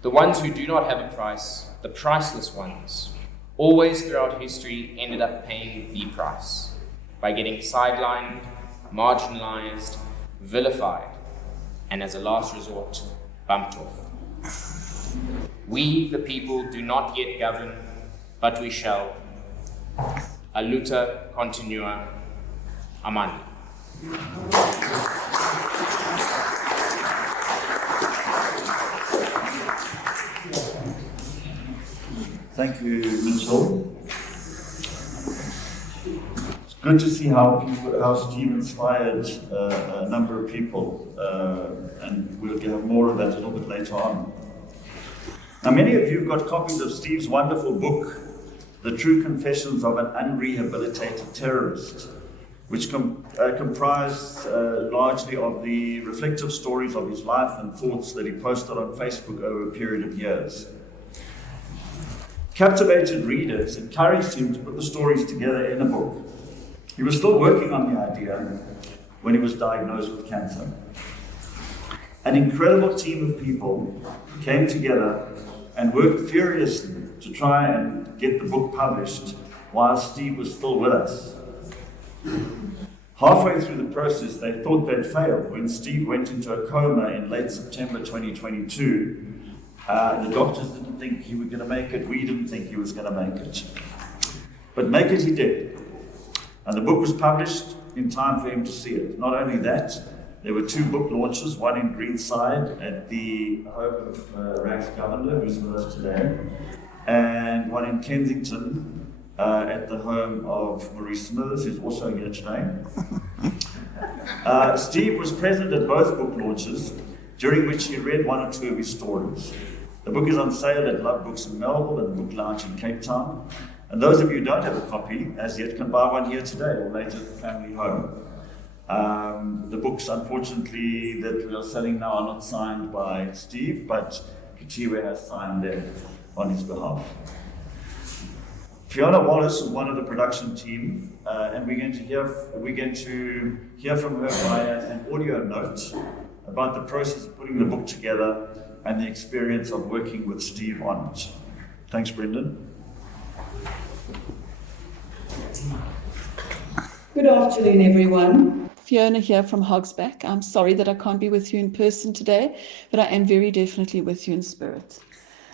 The ones who do not have a price, the priceless ones, always throughout history ended up paying the price by getting sidelined, marginalized, vilified, and as a last resort, bumped off. We, the people, do not yet govern, but we shall. Aluta continua amani. Thank you, Mitchell. It's good to see how Steve inspired a number of people, and we'll have more of that a little bit later on. Now, many of you have got copies of Steve's wonderful book, The True Confessions of an Unrehabilitated Terrorist, which comprised largely of the reflective stories of his life and thoughts that he posted on Facebook over a period of years. Captivated readers encouraged him to put the stories together in a book. He was still working on the idea when he was diagnosed with cancer. An incredible team of people came together and worked furiously to try and get the book published while Steve was still with us. Halfway through the process, they thought they'd failed when Steve went into a coma in late September 2022. The doctors didn't think he was going to make it. We didn't think he was going to make it. But make it he did. And the book was published in time for him to see it. Not only that, there were 2 book launches, one in Greenside at the home of Rags Governor, who's with us today, and one in Kensington at the home of Maurice Smithers, who's also here today. Steve was present at both book launches, during which he read 1 or 2 of his stories. The book is on sale at Love Books in Melbourne and Book Lounge in Cape Town. And those of you who don't have a copy as yet can buy one here today or later at the family home. The books, unfortunately, that we are selling now are not signed by Steve, but Katiwe has signed them on his behalf. Fiona Wallace is one of the production team, and we're going to hear from her via an audio note about the process of putting the book together and the experience of working with Steve on it. Thanks, Brendan. Good afternoon, everyone. Fiona here from Hogsback. I'm sorry that I can't be with you in person today, but I am very definitely with you in spirit.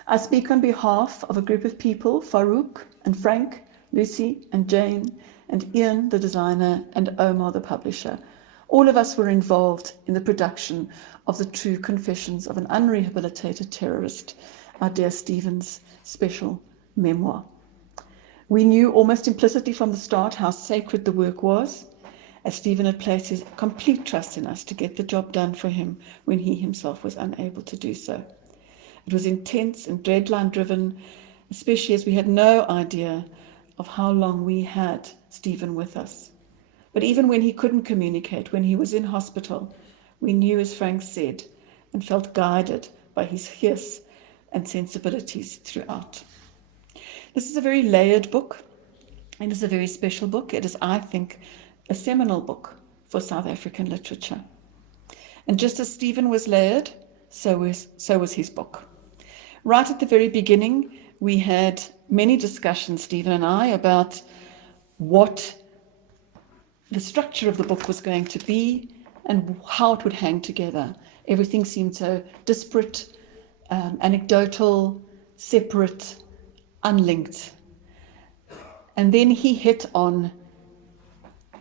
I speak on behalf of a group of people, Farouk and Frank, Lucy and Jane, and Ian, the designer, and Omar, the publisher. All of us were involved in the production of The True Confessions of an Unrehabilitated Terrorist, our dear Stephen's special memoir. We knew almost implicitly from the start how sacred the work was, as Stephen had placed his complete trust in us to get the job done for him when he himself was unable to do so. It was intense and deadline-driven, especially as we had no idea of how long we had Stephen with us. But even when he couldn't communicate, when he was in hospital, we knew, as Frank said, and felt guided by his ears and sensibilities throughout. This is a very layered book, and it's a very special book. It is, I think, a seminal book for South African literature. And just as Stephen was layered, so was his book. Right at the very beginning, we had many discussions, Stephen and I, about what the structure of the book was going to be and how it would hang together. Everything seemed so disparate, anecdotal, separate, unlinked. And then he hit on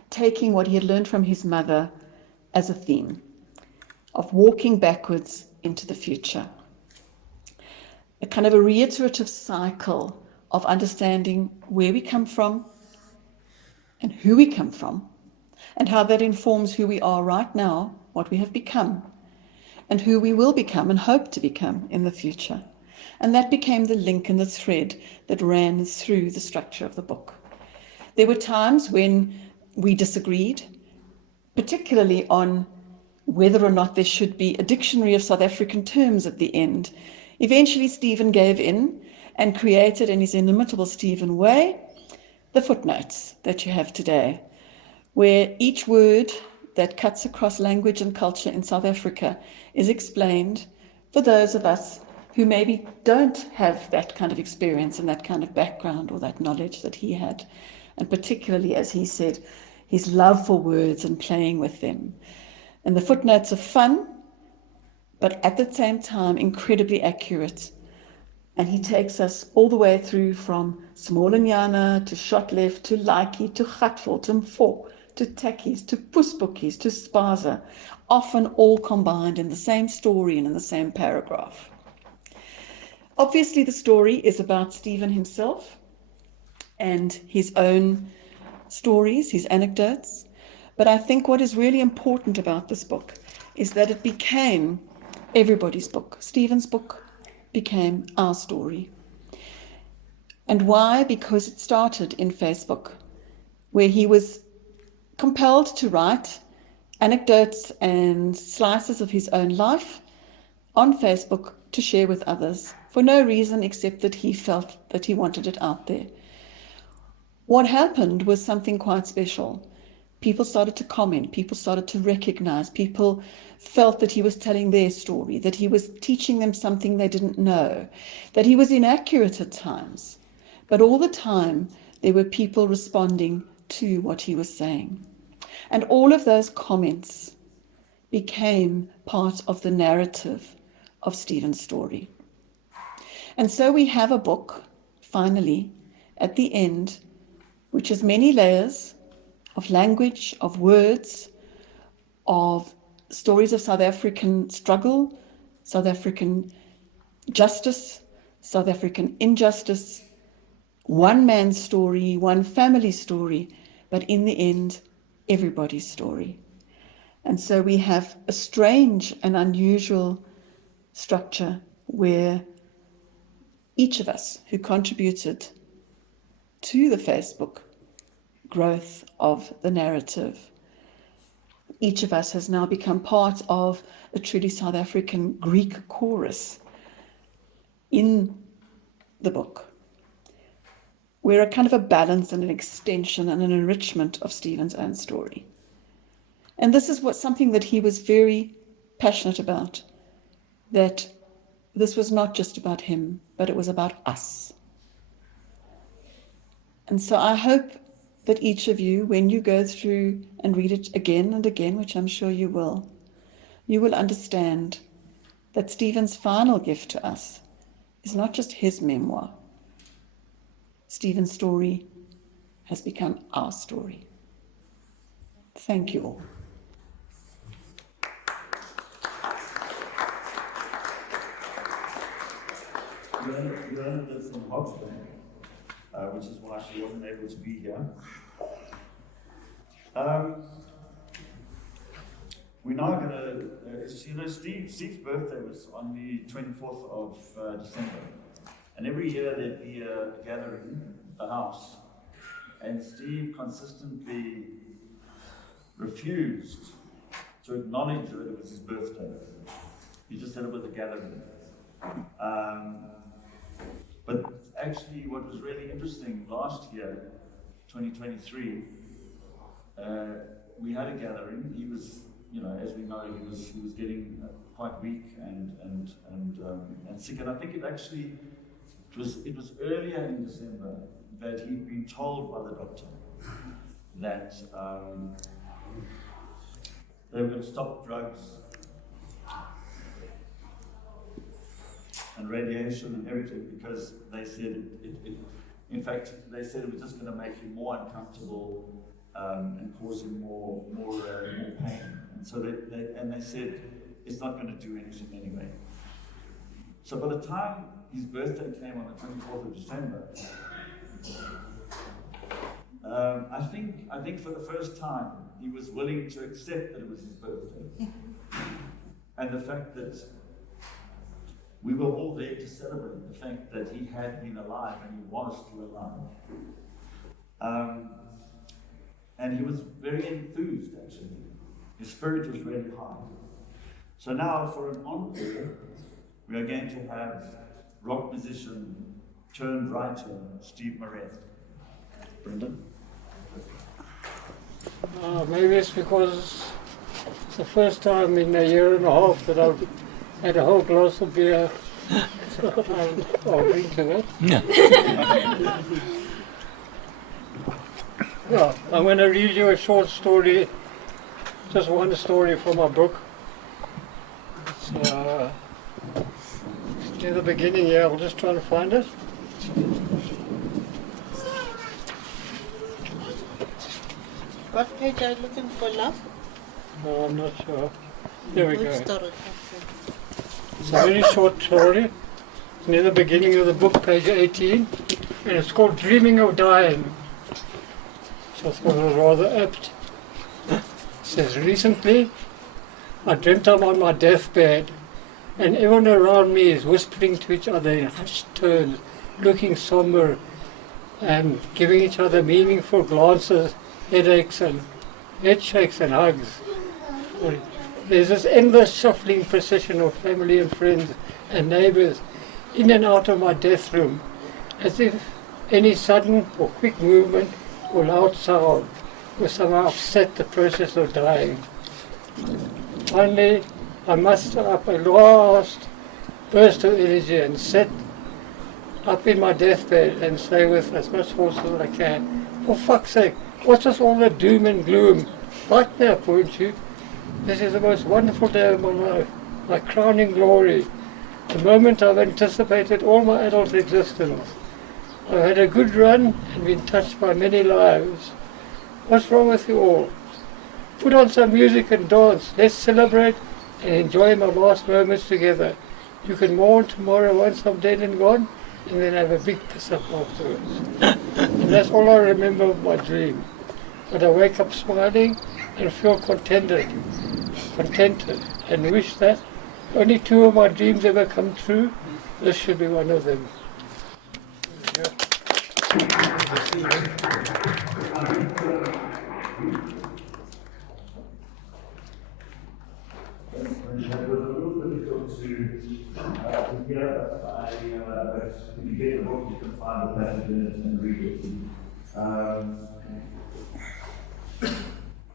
taking what he had learned from his mother as a theme of walking backwards into the future. A kind of a reiterative cycle of understanding where we come from and who we come from, and how that informs who we are right now, what we have become, and who we will become and hope to become in the future. And that became the link and the thread that ran through the structure of the book. There were times when we disagreed, particularly on whether or not there should be a dictionary of South African terms at the end. Eventually, Stephen gave in and created, in his inimitable Stephen way, the footnotes that you have today, where each word that cuts across language and culture in South Africa is explained for those of us who maybe don't have that kind of experience and that kind of background or that knowledge that he had. And particularly, as he said, his love for words and playing with them. And the footnotes are fun, but at the same time incredibly accurate. And he takes us all the way through from Smolenyana to Shotlef to Laiki to Gatvol to Mfo to Takkies to Pusbookies to Spaza, often all combined in the same story and in the same paragraph. Obviously, the story is about Stephen himself and his own stories, his anecdotes. But I think what is really important about this book is that it became everybody's book. Stephen's book became our story. And why? Because it started in Facebook, where he was compelled to write anecdotes and slices of his own life on Facebook to share with others for no reason except that he felt that he wanted it out there. What happened was something quite special. People started to comment, people started to recognize, people felt that he was telling their story, that he was teaching them something they didn't know, that he was inaccurate at times. But all the time, there were people responding to what he was saying. And all of those comments became part of the narrative of Stephen's story. And so we have a book, finally, at the end, which has many layers of language, of words, of stories of South African struggle, South African justice, South African injustice, one man's story, one family's story, but in the end, everybody's story. And so we have a strange and unusual structure where each of us who contributed to the Facebook growth of the narrative, each of us has now become part of a truly South African Greek chorus in the book. We're a kind of a balance and an extension and an enrichment of Stephen's own story. And this is something that he was very passionate about, that this was not just about him, but it was about us. And so I hope that each of you, when you go through and read it again and again, which I'm sure you will understand that Stephen's final gift to us is not just his memoir. Stephen's story has become our story. Thank you all. Joanna lives in Hogsback, which is why she wasn't able to be here. We're now going to, Steve's birthday was on the 24th of December. And every year there'd be a gathering at the house. And Steve consistently refused to acknowledge that it was his birthday. He just said it was a gathering. But actually what was really interesting, last year, 2023, we had a gathering. He was, as we know, he was getting quite weak and sick. And I think it was earlier in December that he'd been told by the doctor that they were going to stop drugs and radiation and everything, because they said they said it was just going to make him more uncomfortable and cause him more pain. And so they said it's not going to do anything anyway. So by the time his birthday came on the 24th of December, I think for the first time he was willing to accept that it was his birthday, and the fact that we were all there to celebrate the fact that he had been alive and he was still alive. And he was very enthused, actually. His spirit was really high. So now, for an encore, we are going to have rock musician turned writer Steve Marais. Brendan? Maybe it's because it's the first time in a year and a half that I've had a whole glass of beer. So I'll drink to that. Yeah, I'm going to read you a short story, just one story from a book. It's near the beginning here. I'll just try to find it. What page are you looking for, love? No, I'm not sure. There we Which go. story? It's a very short story. It's near the beginning of the book, page 18, and it's called Dreaming of Dying. So I thought it was rather apt. It says, recently, I dreamt I'm on my deathbed, and everyone around me is whispering to each other in hushed tones, looking somber, and giving each other meaningful glances, headaches and head shakes and hugs. There's this endless shuffling procession of family and friends and neighbours in and out of my death room, as if any sudden or quick movement or loud sound will somehow upset the process of dying. Finally, I muster up a last burst of energy and sit up in my deathbed and say with as much force as I can, for fuck's sake, what's this all the doom and gloom? Light me up, won't you? This is the most wonderful day of my life, my crowning glory, the moment I've anticipated all my adult existence. I've had a good run and been touched by many lives. What's wrong with you all? Put on some music and dance. Let's celebrate and enjoy my last moments together. You can mourn tomorrow once I'm dead and gone, and then have a big piss up afterwards. And that's all I remember of my dream. But I wake up smiling and feel contented, and wish that only 2 of my dreams ever come true. This should be one of them. If you get the book, you can find the passage in it and read it.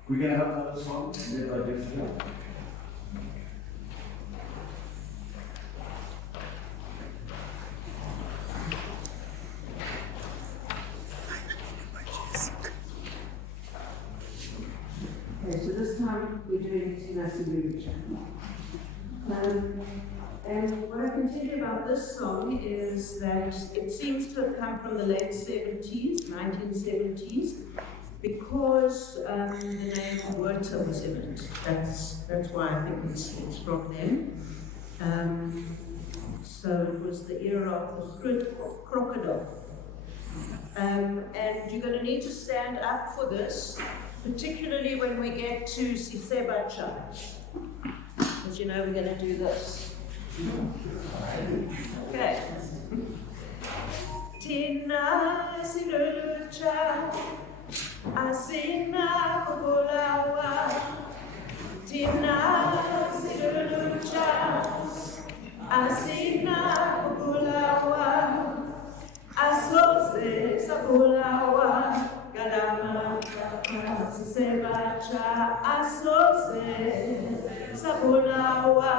We're going to have another song, led by Destiny. Okay, so this time we're doing Tinasimirucha. And what I can tell you about this song is that it seems to have come from the late 70s, 1970s, because the name Huerta was in it. That's why I think it's from them. So it was the era of the crocodile. And you're going to need to stand up for this, particularly when we get to Sisebacha. Because you know we're going to do this. Okay. Tina Silulucha, Asina Kukulawa. Tina Silulucha, Asina Kukulawa. Asose Sakulawa, Galama Sisebacha, Asose Sakulawa.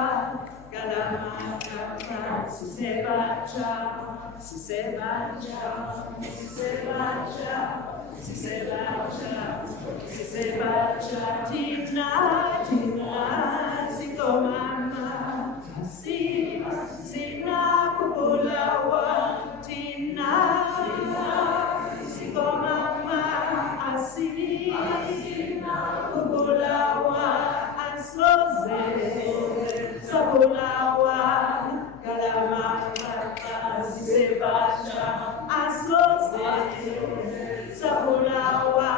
Galama, Sisebacha, Sisebacha, Sisebacha, Sisebacha, Sisebacha, Tina, Tina, Sikomama, Sina, Kukulawa, Tina, Sikomama, Sina, Kukulawa, Asoze. Sabulawa, Galamaka, Sisebacha, Asose, Sabulawa,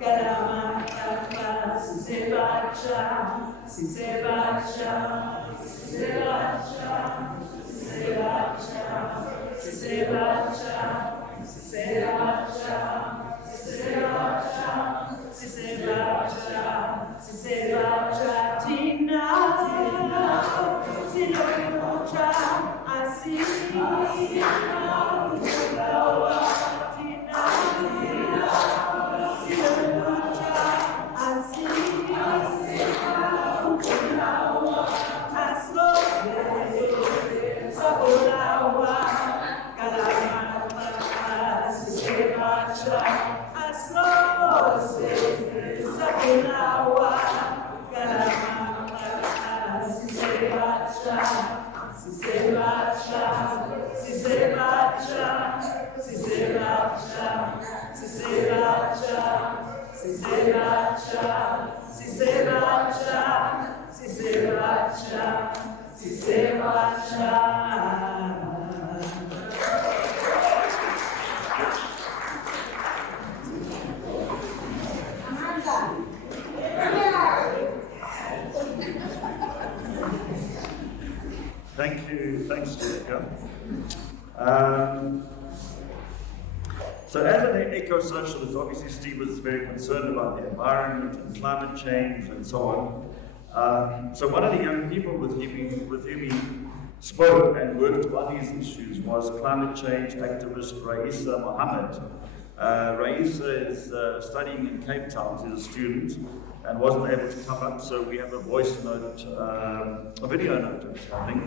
Galamaka, Sisebacha, Sisebacha, Sisebacha, Sisebacha, Sisebacha, Sisebacha, Sisebacha, Sisebacha, Sisebacha, Tina, Silocha, Asina, Kulawa, Tina, Silocha, Asina, Kulawa, Asloze, Sabulawa, Galamaka, Sisebacha, Asloze, Sabulawa, Galamaka, Sisebacha. Thank you, thanks, Jessica. So as an eco-socialist, obviously Steve was very concerned about the environment and climate change and so on. So one of the young people with whom he spoke and worked on these issues was climate change activist Raisa Mohammed. Raisa is studying in Cape Town, she's a student, and wasn't able to come up, so we have a voice note, a video note, I think,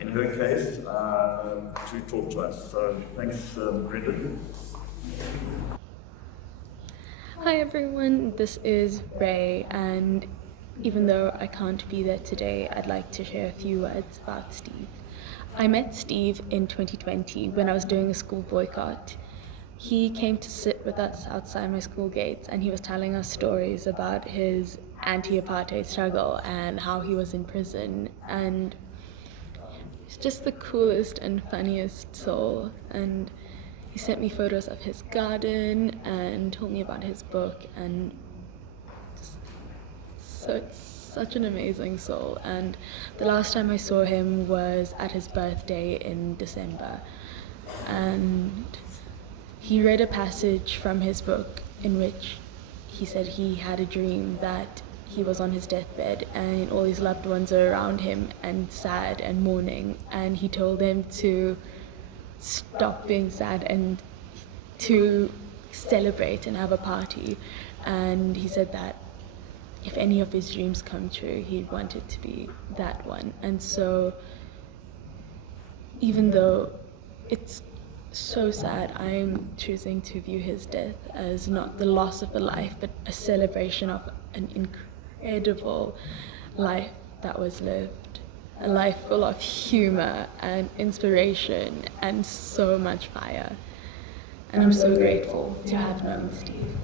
in her case, to talk to us. So thanks, Brendan. Hi everyone, this is Ray, and even though I can't be there today, I'd like to share a few words about Steve. I met Steve in 2020 when I was doing a school boycott. He came to sit with us outside my school gates, and he was telling us stories about his anti-apartheid struggle and how he was in prison, and he's just the coolest and funniest soul. And he sent me photos of his garden and told me about his book, and so it's such an amazing soul. And the last time I saw him was at his birthday in December, and he read a passage from his book in which he said he had a dream that he was on his deathbed and all his loved ones are around him and sad and mourning, and he told them to stop being sad and to celebrate and have a party. And he said that if any of his dreams come true, he'd want it to be that one. And so even though it's so sad, I'm choosing to view his death as not the loss of a life, but a celebration of an incredible life that was lived. A life full of humor and inspiration and so much fire. And I'm so grateful to have known Steve.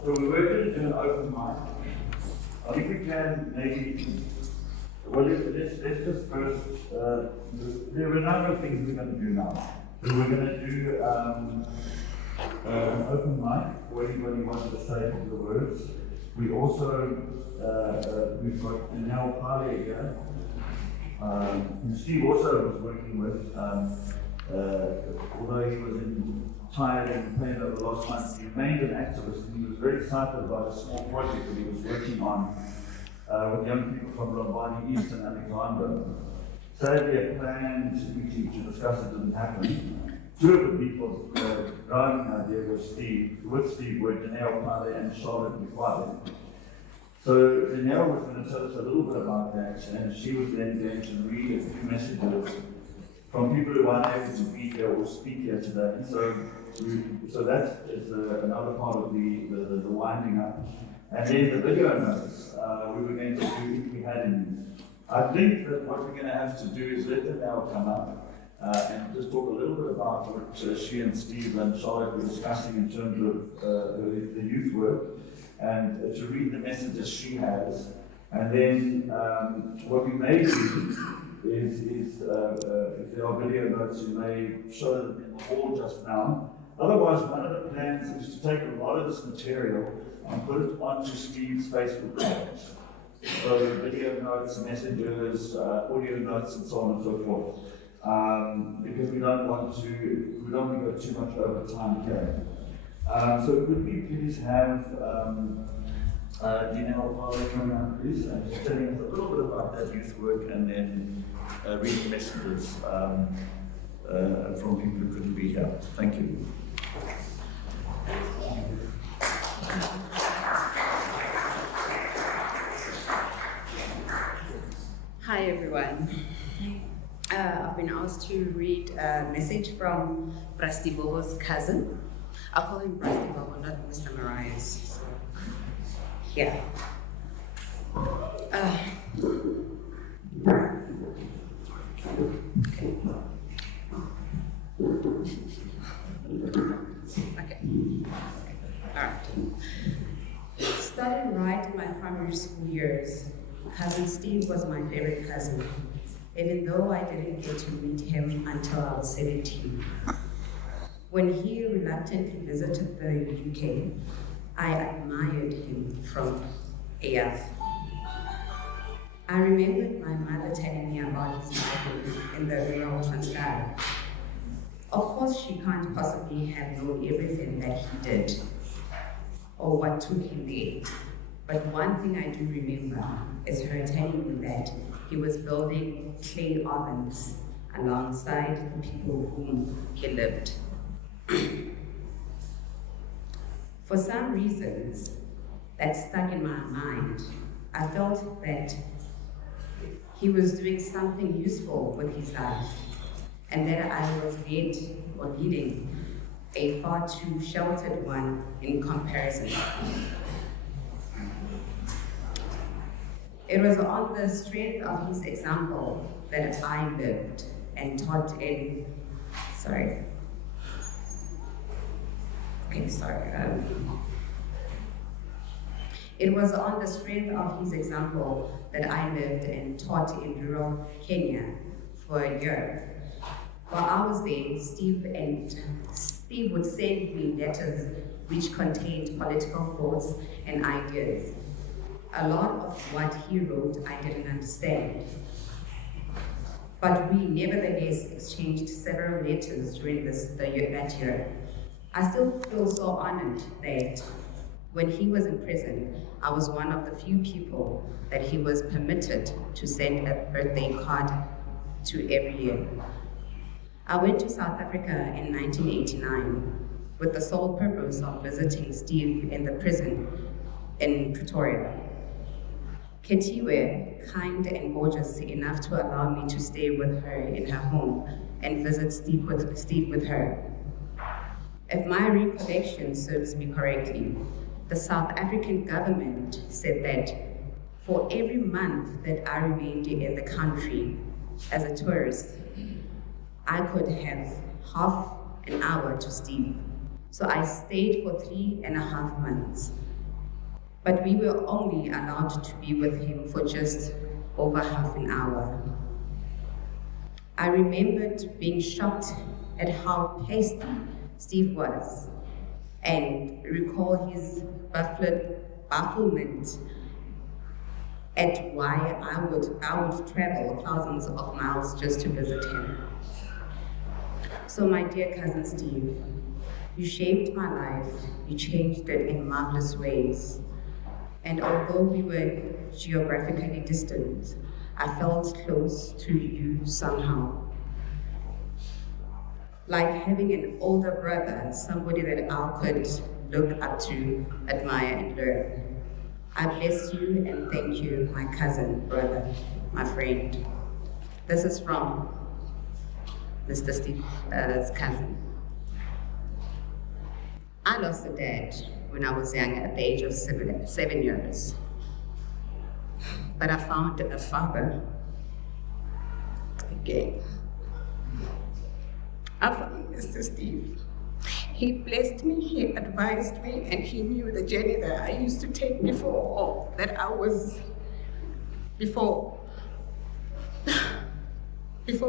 So we're working in an open mic. I think we can maybe, well, let's just first, there are a number of things we're going to do now. So we're going to do an open mic for anybody who wants to say the words. We also, we've got Nell Pale here, who Steve also was working with, although he was tired and pain over the last month. He remained an activist, and he was very excited about a small project that he was working on with young people from Lombani East and Alexandra. Sadly, a planned meeting to discuss it didn't happen. Two of the people driving the idea was Steve, with Steve were Janelle Pale and Charlotte McFarlane. So Janelle was going to tell us a little bit about that, and she was then going to read a few messages from people who aren't able to be here or speak here today. So that is another part of the winding up. And then the video notes we were going to do if we had any. I think that what we're going to have to do is let them now come up and just talk a little bit about what she and Steve and Charlotte were discussing in terms of the youth work, and to read the messages she has. And then what we may do is if there are video notes, you may show them in the hall just now. Otherwise, one of the plans is to take a lot of this material and put it onto Steve's Facebook page. So video notes, messages, audio notes, and so on and so forth. Because we don't want to go too much over time here. So could we please have Janelle Pale come out, please, and just telling us a little bit about that youth work, and then reading messages from people who couldn't be here. Thank you. Hi everyone. I've been asked to read a message from Brasti Bobo's cousin. I'll call him Brasti Bobo, not Mr. Marais. So, yeah. Okay. Alright. Starting right in my primary school years, Cousin Steve was my favorite cousin, even though I didn't get to meet him until I was 17. When he reluctantly visited the UK, I admired him from AF. I remembered my mother telling me about his life in the rural Transkei. Of course, she can't possibly have known everything that he did, or what took him there. But one thing I do remember is her telling me that he was building clay ovens alongside the people with whom he lived. For some reasons that stuck in my mind, I felt that he was doing something useful with his life, and that I was leading a far too sheltered one in comparison. It was on the strength of his example that I lived and taught in, It was on the strength of his example that I lived and taught in rural Kenya for a year. While I was there, Steve would send me letters which contained political thoughts and ideas. A lot of what he wrote I didn't understand. But we nevertheless exchanged several letters during that year. I still feel so honored that when he was in prison, I was one of the few people that he was permitted to send a birthday card to every year. I went to South Africa in 1989 with the sole purpose of visiting Steve in the prison in Pretoria. Ketiwe, kind and gorgeous enough to allow me to stay with her in her home and visit Steve with her. If my recollection serves me correctly, the South African government said that for every month that I remained in the country as a tourist, I could have half an hour to Steve. So I stayed for 3.5 months. But we were only allowed to be with him for just over half an hour. I remembered being shocked at how pasty Steve was, and recall his bafflement at why I would travel thousands of miles just to visit him. So my dear cousin Steve, you shaped my life, you changed it in marvelous ways. And although we were geographically distant, I felt close to you somehow. Like having an older brother, somebody that I could look up to, admire, and learn. I bless you and thank you, my cousin, brother, my friend. This is from Mr. Steve's cousin. I lost a dad when I was young at the age of 7 years. But I found a father again. I found Mr. Steve. He blessed me, he advised me, and he knew the journey that I used to take before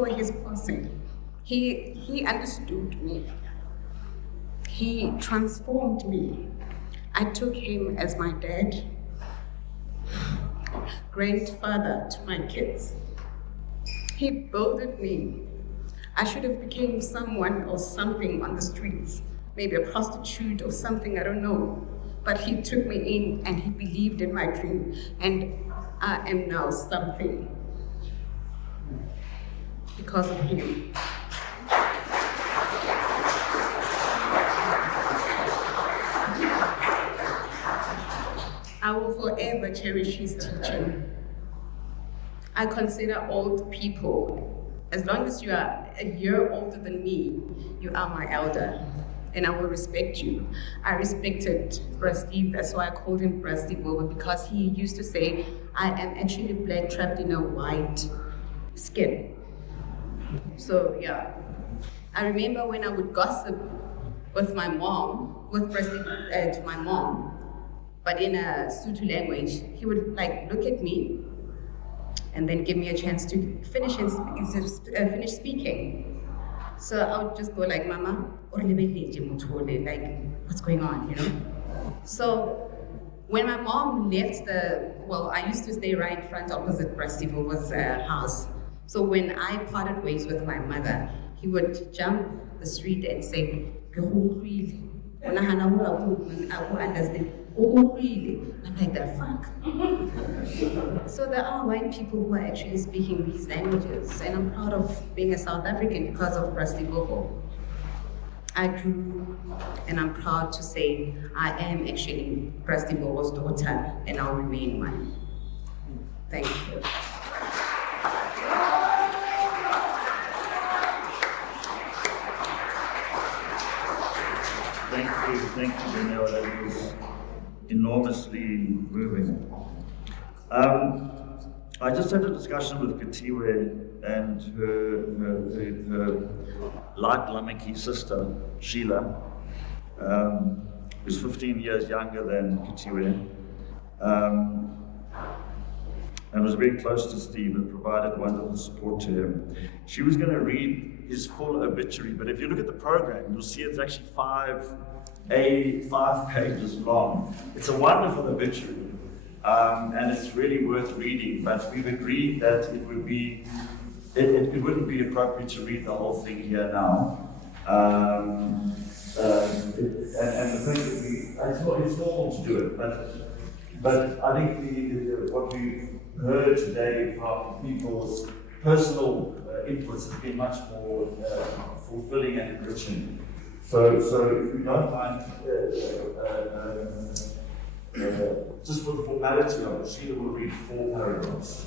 his passing. He understood me. He transformed me. I took him as my dad, grandfather to my kids. He builded me. I should have become someone or something on the streets, maybe a prostitute or something, I don't know. But he took me in and he believed in my dream, and I am now something because of him. I will forever cherish his teaching. I consider old people as long as you are a year older than me, you are my elder, and I will respect you. I respected Brother Steve, that's why I called him Brother Steve Wilbur, because he used to say, I am actually black trapped in a white skin. So yeah, I remember when I would gossip with my mom, with Brother Steve to my mom, but in a Sotho language, he would like look at me and then give me a chance to finish speaking. So I would just go like, Mama, like, what's going on, you know? So when my mom left I used to stay right in front opposite Brasivo's house. So when I parted ways with my mother, he would jump the street and say, I'm like, the fuck? So there are white people who are actually speaking these languages, and I'm proud of being a South African because of Brasivogo. I grew, and I'm proud to say I am actually Brasivogo's daughter, and I'll remain one. Thank you. Thank you, Danielle. That was enormously moving. I just had a discussion with Katiwe and her light Lamaki sister, Sheila, who's 15 years younger than Katiwe, and was very close to Steve and provided wonderful support to him. She was going to read his full obituary, but if you look at the program, you'll see it's actually 5 pages long. It's a wonderful obituary, and it's really worth reading, but we've agreed that it wouldn't be appropriate to read the whole thing here now. And the thing that it's normal to do it, but I think what we heard today from people's personal inputs has been much more fulfilling and enriching. So if you don't mind, just for the formality of it, Sheila will read 4 paragraphs,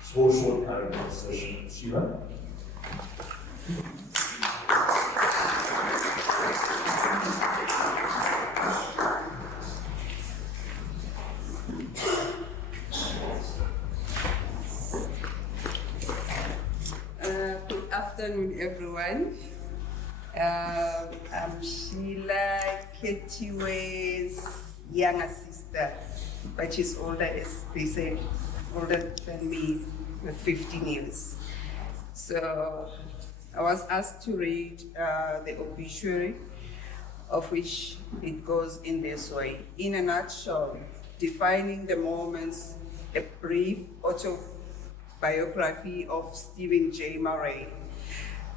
4 short paragraphs. So Sheila? Good afternoon, everyone. I'm Sheila Ketiwe's younger sister, but she's older, as they said, older than me with 15 years. So I was asked to read the obituary, of which it goes in this way. In a nutshell, defining the moments, a brief autobiography of Stephen J. Marais.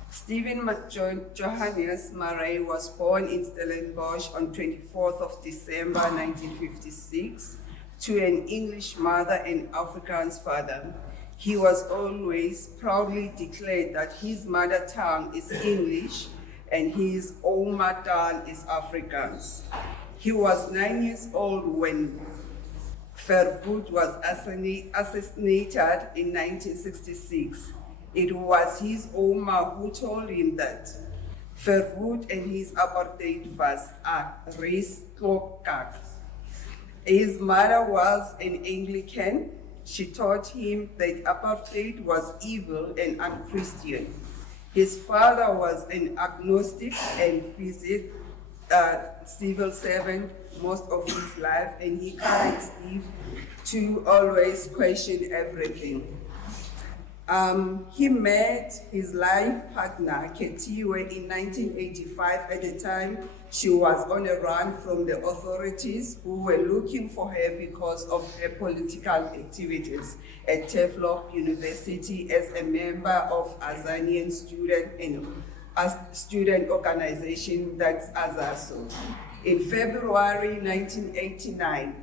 Stephen Johannes Marais was born in Stellenbosch on 24th of December 1956 to an English mother and Afrikaans father. He was always proudly declared that his mother tongue is English and his Oma tongue is Afrikaans. He was 9 years old when Verwoerd was assassinated in 1966. It was his Oma who told him that Verwoerd and his apartheid was a race klokak. His mother was an Anglican. She taught him that apartheid was evil and unchristian. His father was an agnostic and civil servant most of his life, and he encouraged Steve to always question everything. He met his life partner, Ketiwe, in 1985. At the time, she was on a run from the authorities who were looking for her because of her political activities at Tafelberg University as a member of Azanian student organization, that's Azaso. In February 1989,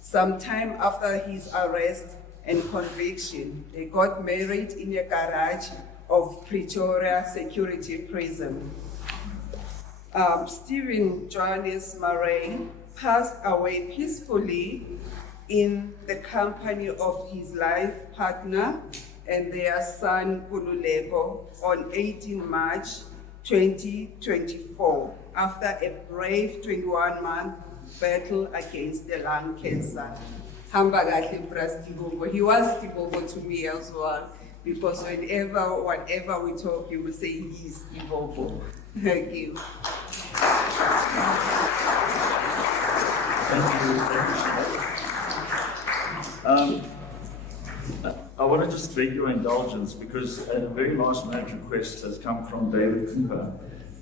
sometime after his arrest and conviction, they got married in a garage of Pretoria Security Prison. Stephen Johannes Marais passed away peacefully in the company of his life partner and their son Kululeko on 18 March 2024 after a brave 21-month battle against the lung cancer. Hamba kahle bra Stibobo. He was Stibobo to me as well, because whenever we talk, you will say he's Stibobo. Thank you. Thank you. I want to just beg your indulgence because a very last minute request has come from David Cooper,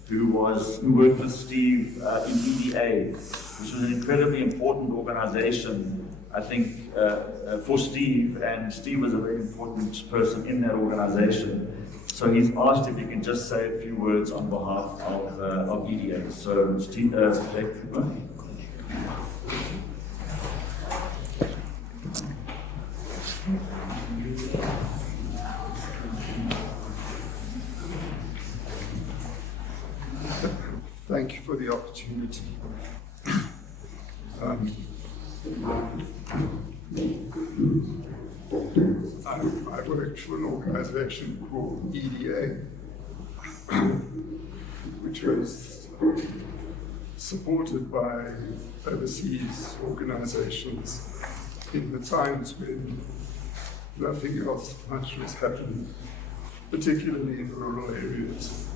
who worked with Steve in EDA, which was an incredibly important organization, I think, for Steve, and Steve was a very important person in that organization. So he's asked if he can just say a few words on behalf of EDA. So Steve, David Cooper. Thank you for the opportunity. I worked for an organization called EDA, which was supported by overseas organizations in the times when nothing else much was happening, particularly in rural areas.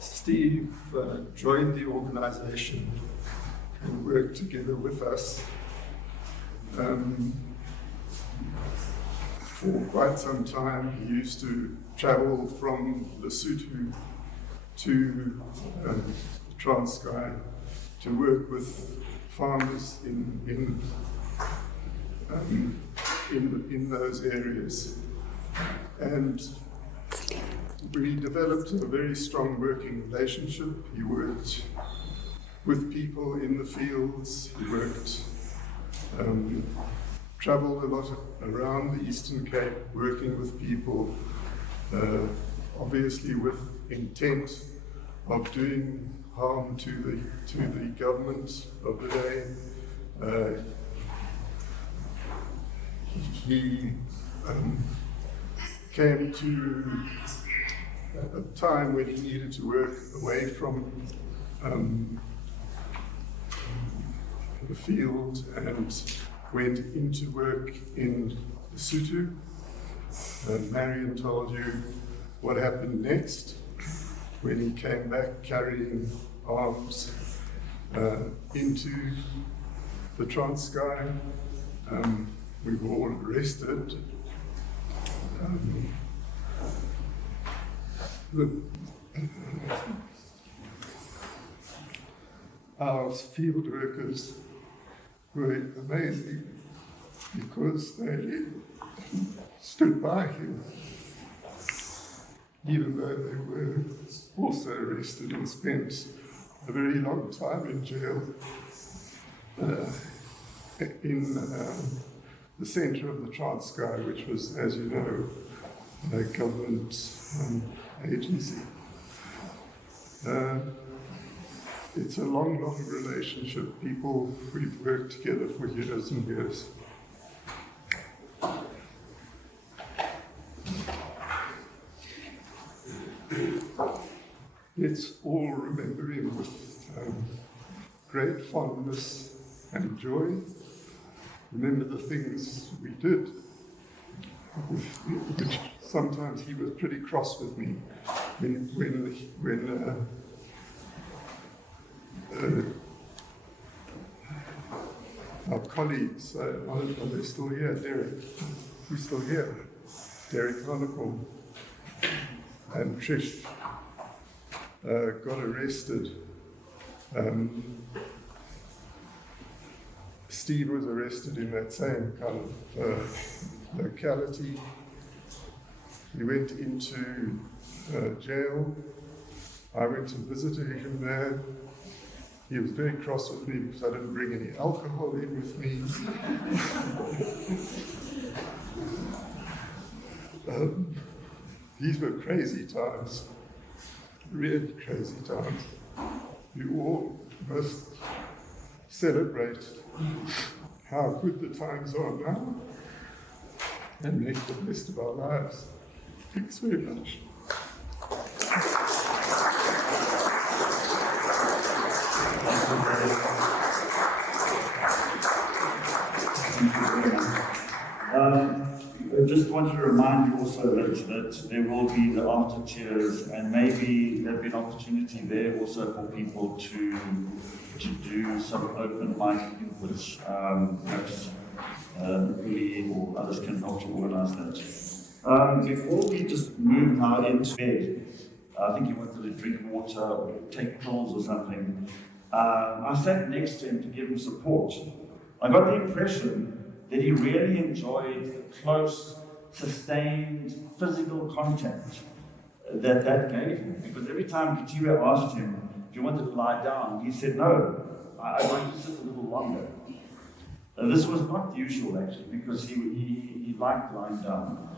Steve joined the organization and worked together with us for quite some time. He used to travel from Lesotho to Transkei to work with farmers in those areas. And we developed a very strong working relationship. He worked with people in the fields. He worked, traveled a lot around the Eastern Cape, working with people, obviously with intent of doing harm to the government of the day. He came to a time when he needed to work away from the field and went into work in Lesotho. Marion told you what happened next when he came back carrying arms into the Transkei. We were all arrested. Our field workers were amazing because they stood by him, even though they were also arrested and spent a very long time in jail in the centre of the Transkei, which was, as you know, a government agency. It's a long relationship. We've worked together for years and years. Let's all remember him with great fondness and joy. Remember the things we did, which sometimes he was pretty cross with me when our colleagues, are they still here? Derek, who's still here? Derek Hanekom and Trish got arrested. Steve was arrested in that same kind of locality. He went into jail. I went and visited him there. He was very cross with me because I didn't bring any alcohol in with me. These were crazy times, really crazy times. We all must celebrate how good the times are now and make the best of our lives. Thanks very much. I just wanted to remind you also that there will be the after tears, and maybe there'll be an opportunity there also for people to do some open mic inputs. Perhaps Uli or others can help to organise that. Before we just move now into bed, I think he wanted to drink water or take pills or something. I sat next to him to give him support. I got the impression that he really enjoyed the close, sustained physical contact that gave him. Because every time Katiwe asked him if he wanted to lie down, he said, no, I want to sit a little longer. This was not usual actually, because he liked lying down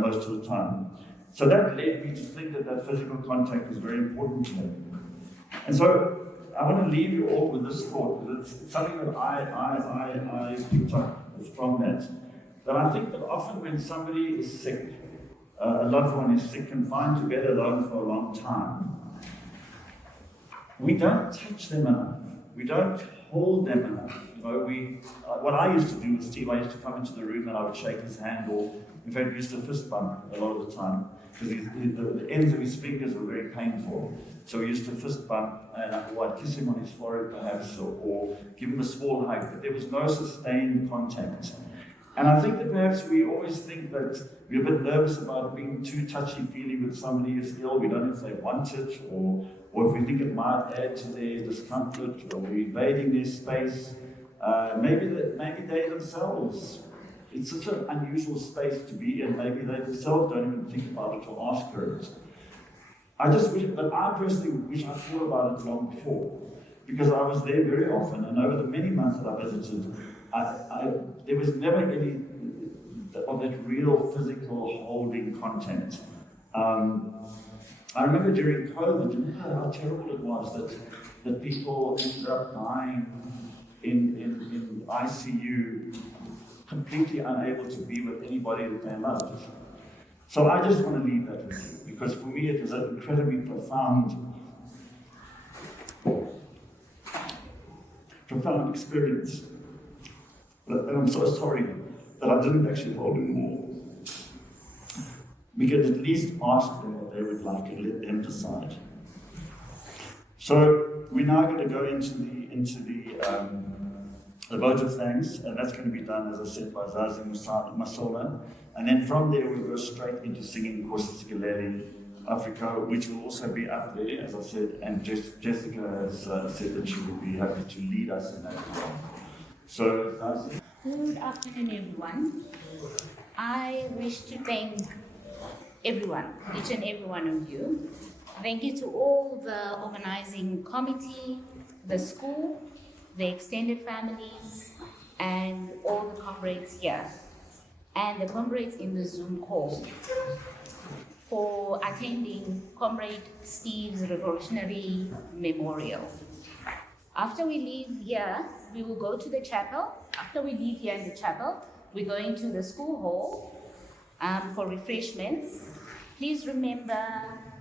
most of the time. So that led me to think that physical contact was very important to him. And so I want to leave you all with this thought, because it's something that I picked up from that I think that often when somebody is sick, a loved one is sick, confined to bed alone for a long time, we don't touch them enough. We don't hold them enough. You know, what I used to do with Steve, I used to come into the room and I would shake his hand, or in fact we used to fist bump a lot of the time, because the ends of his fingers were very painful. So we used to fist bump, and I'd kiss him on his forehead perhaps, or give him a small hug, but there was no sustained contact. And I think that perhaps we always think that we're a bit nervous about being too touchy-feely with somebody who's ill. We don't know if they want it, or if we think it might add to their discomfort, or we're invading their space. Maybe they themselves, it's such an unusual space to be in, maybe they themselves don't even think about it or ask for it. I personally wish I'd thought about it long before, because I was there very often, and over the many months that I visited, there was never any of that real physical holding contact. I remember during COVID, you know how terrible it was that people ended up dying in ICU, completely unable to be with anybody that they loved. So I just want to leave that with you, because for me it was an incredibly profound experience. And I'm so sorry that I didn't actually hold him more. We could at least ask them what they would like and let them decide. So we're now going to go into the vote of thanks, and that's going to be done, as I said, by Zazi Masola. And then from there we'll go straight into singing Nkosi Sikeleli Africa, which will also be up there, as I said, and Jessica has said that she would be happy to lead us in that as well. So, Zazi. Good afternoon, everyone. I wish to thank everyone, each and every one of you. Thank you to all the organizing committee, the school, the extended families, and all the comrades here, and the comrades in the Zoom call for attending Comrade Steve's Revolutionary Memorial. After we leave here, we will go to the chapel. After we leave here in the chapel, we're going to the school hall for refreshments. Please remember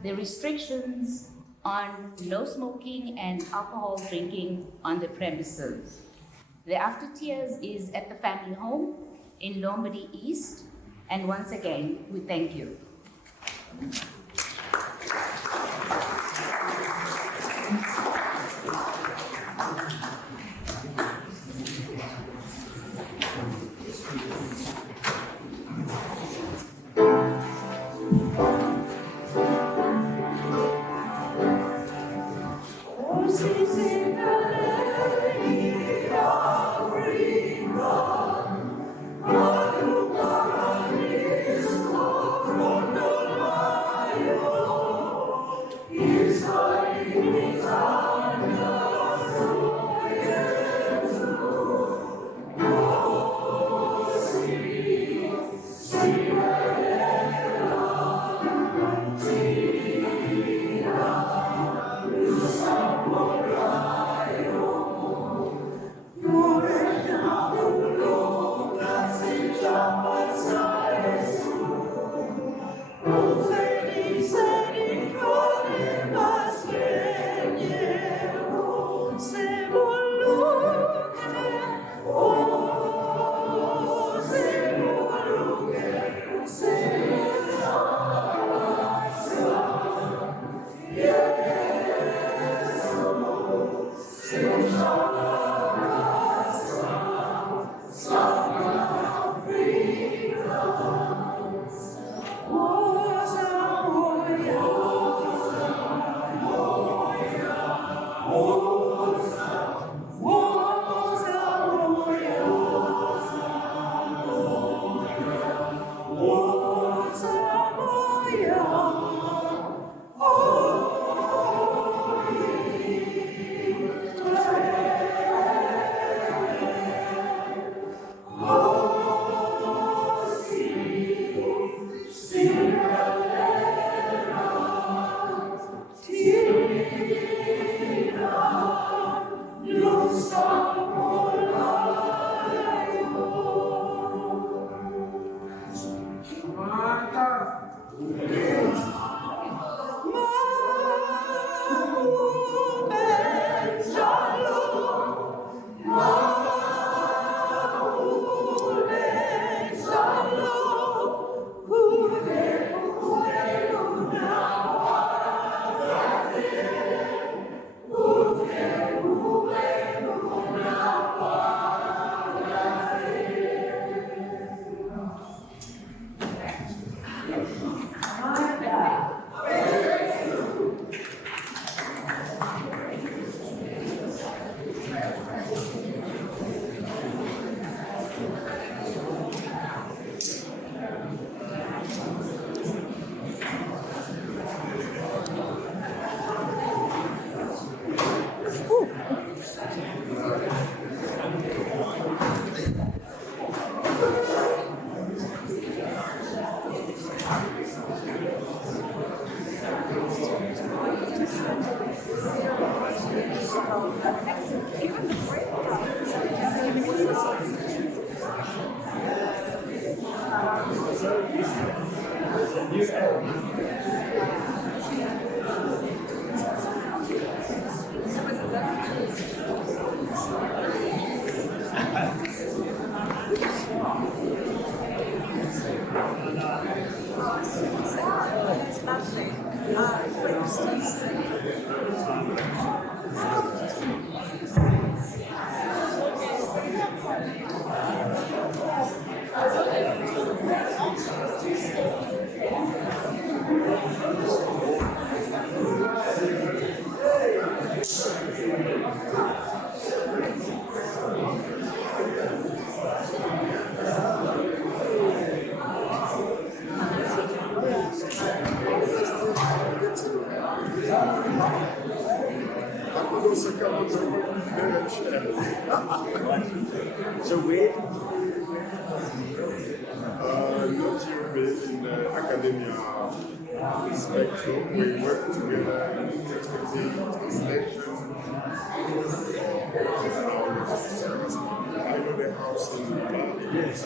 the restrictions on no smoking and alcohol drinking on the premises. The after tears is at the family home in Lombardy East. And once again, we thank you. Oh, So where? Not here, but in the academia spectrum. We work together in interpreting, translation. I know the house in yes.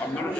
I'm not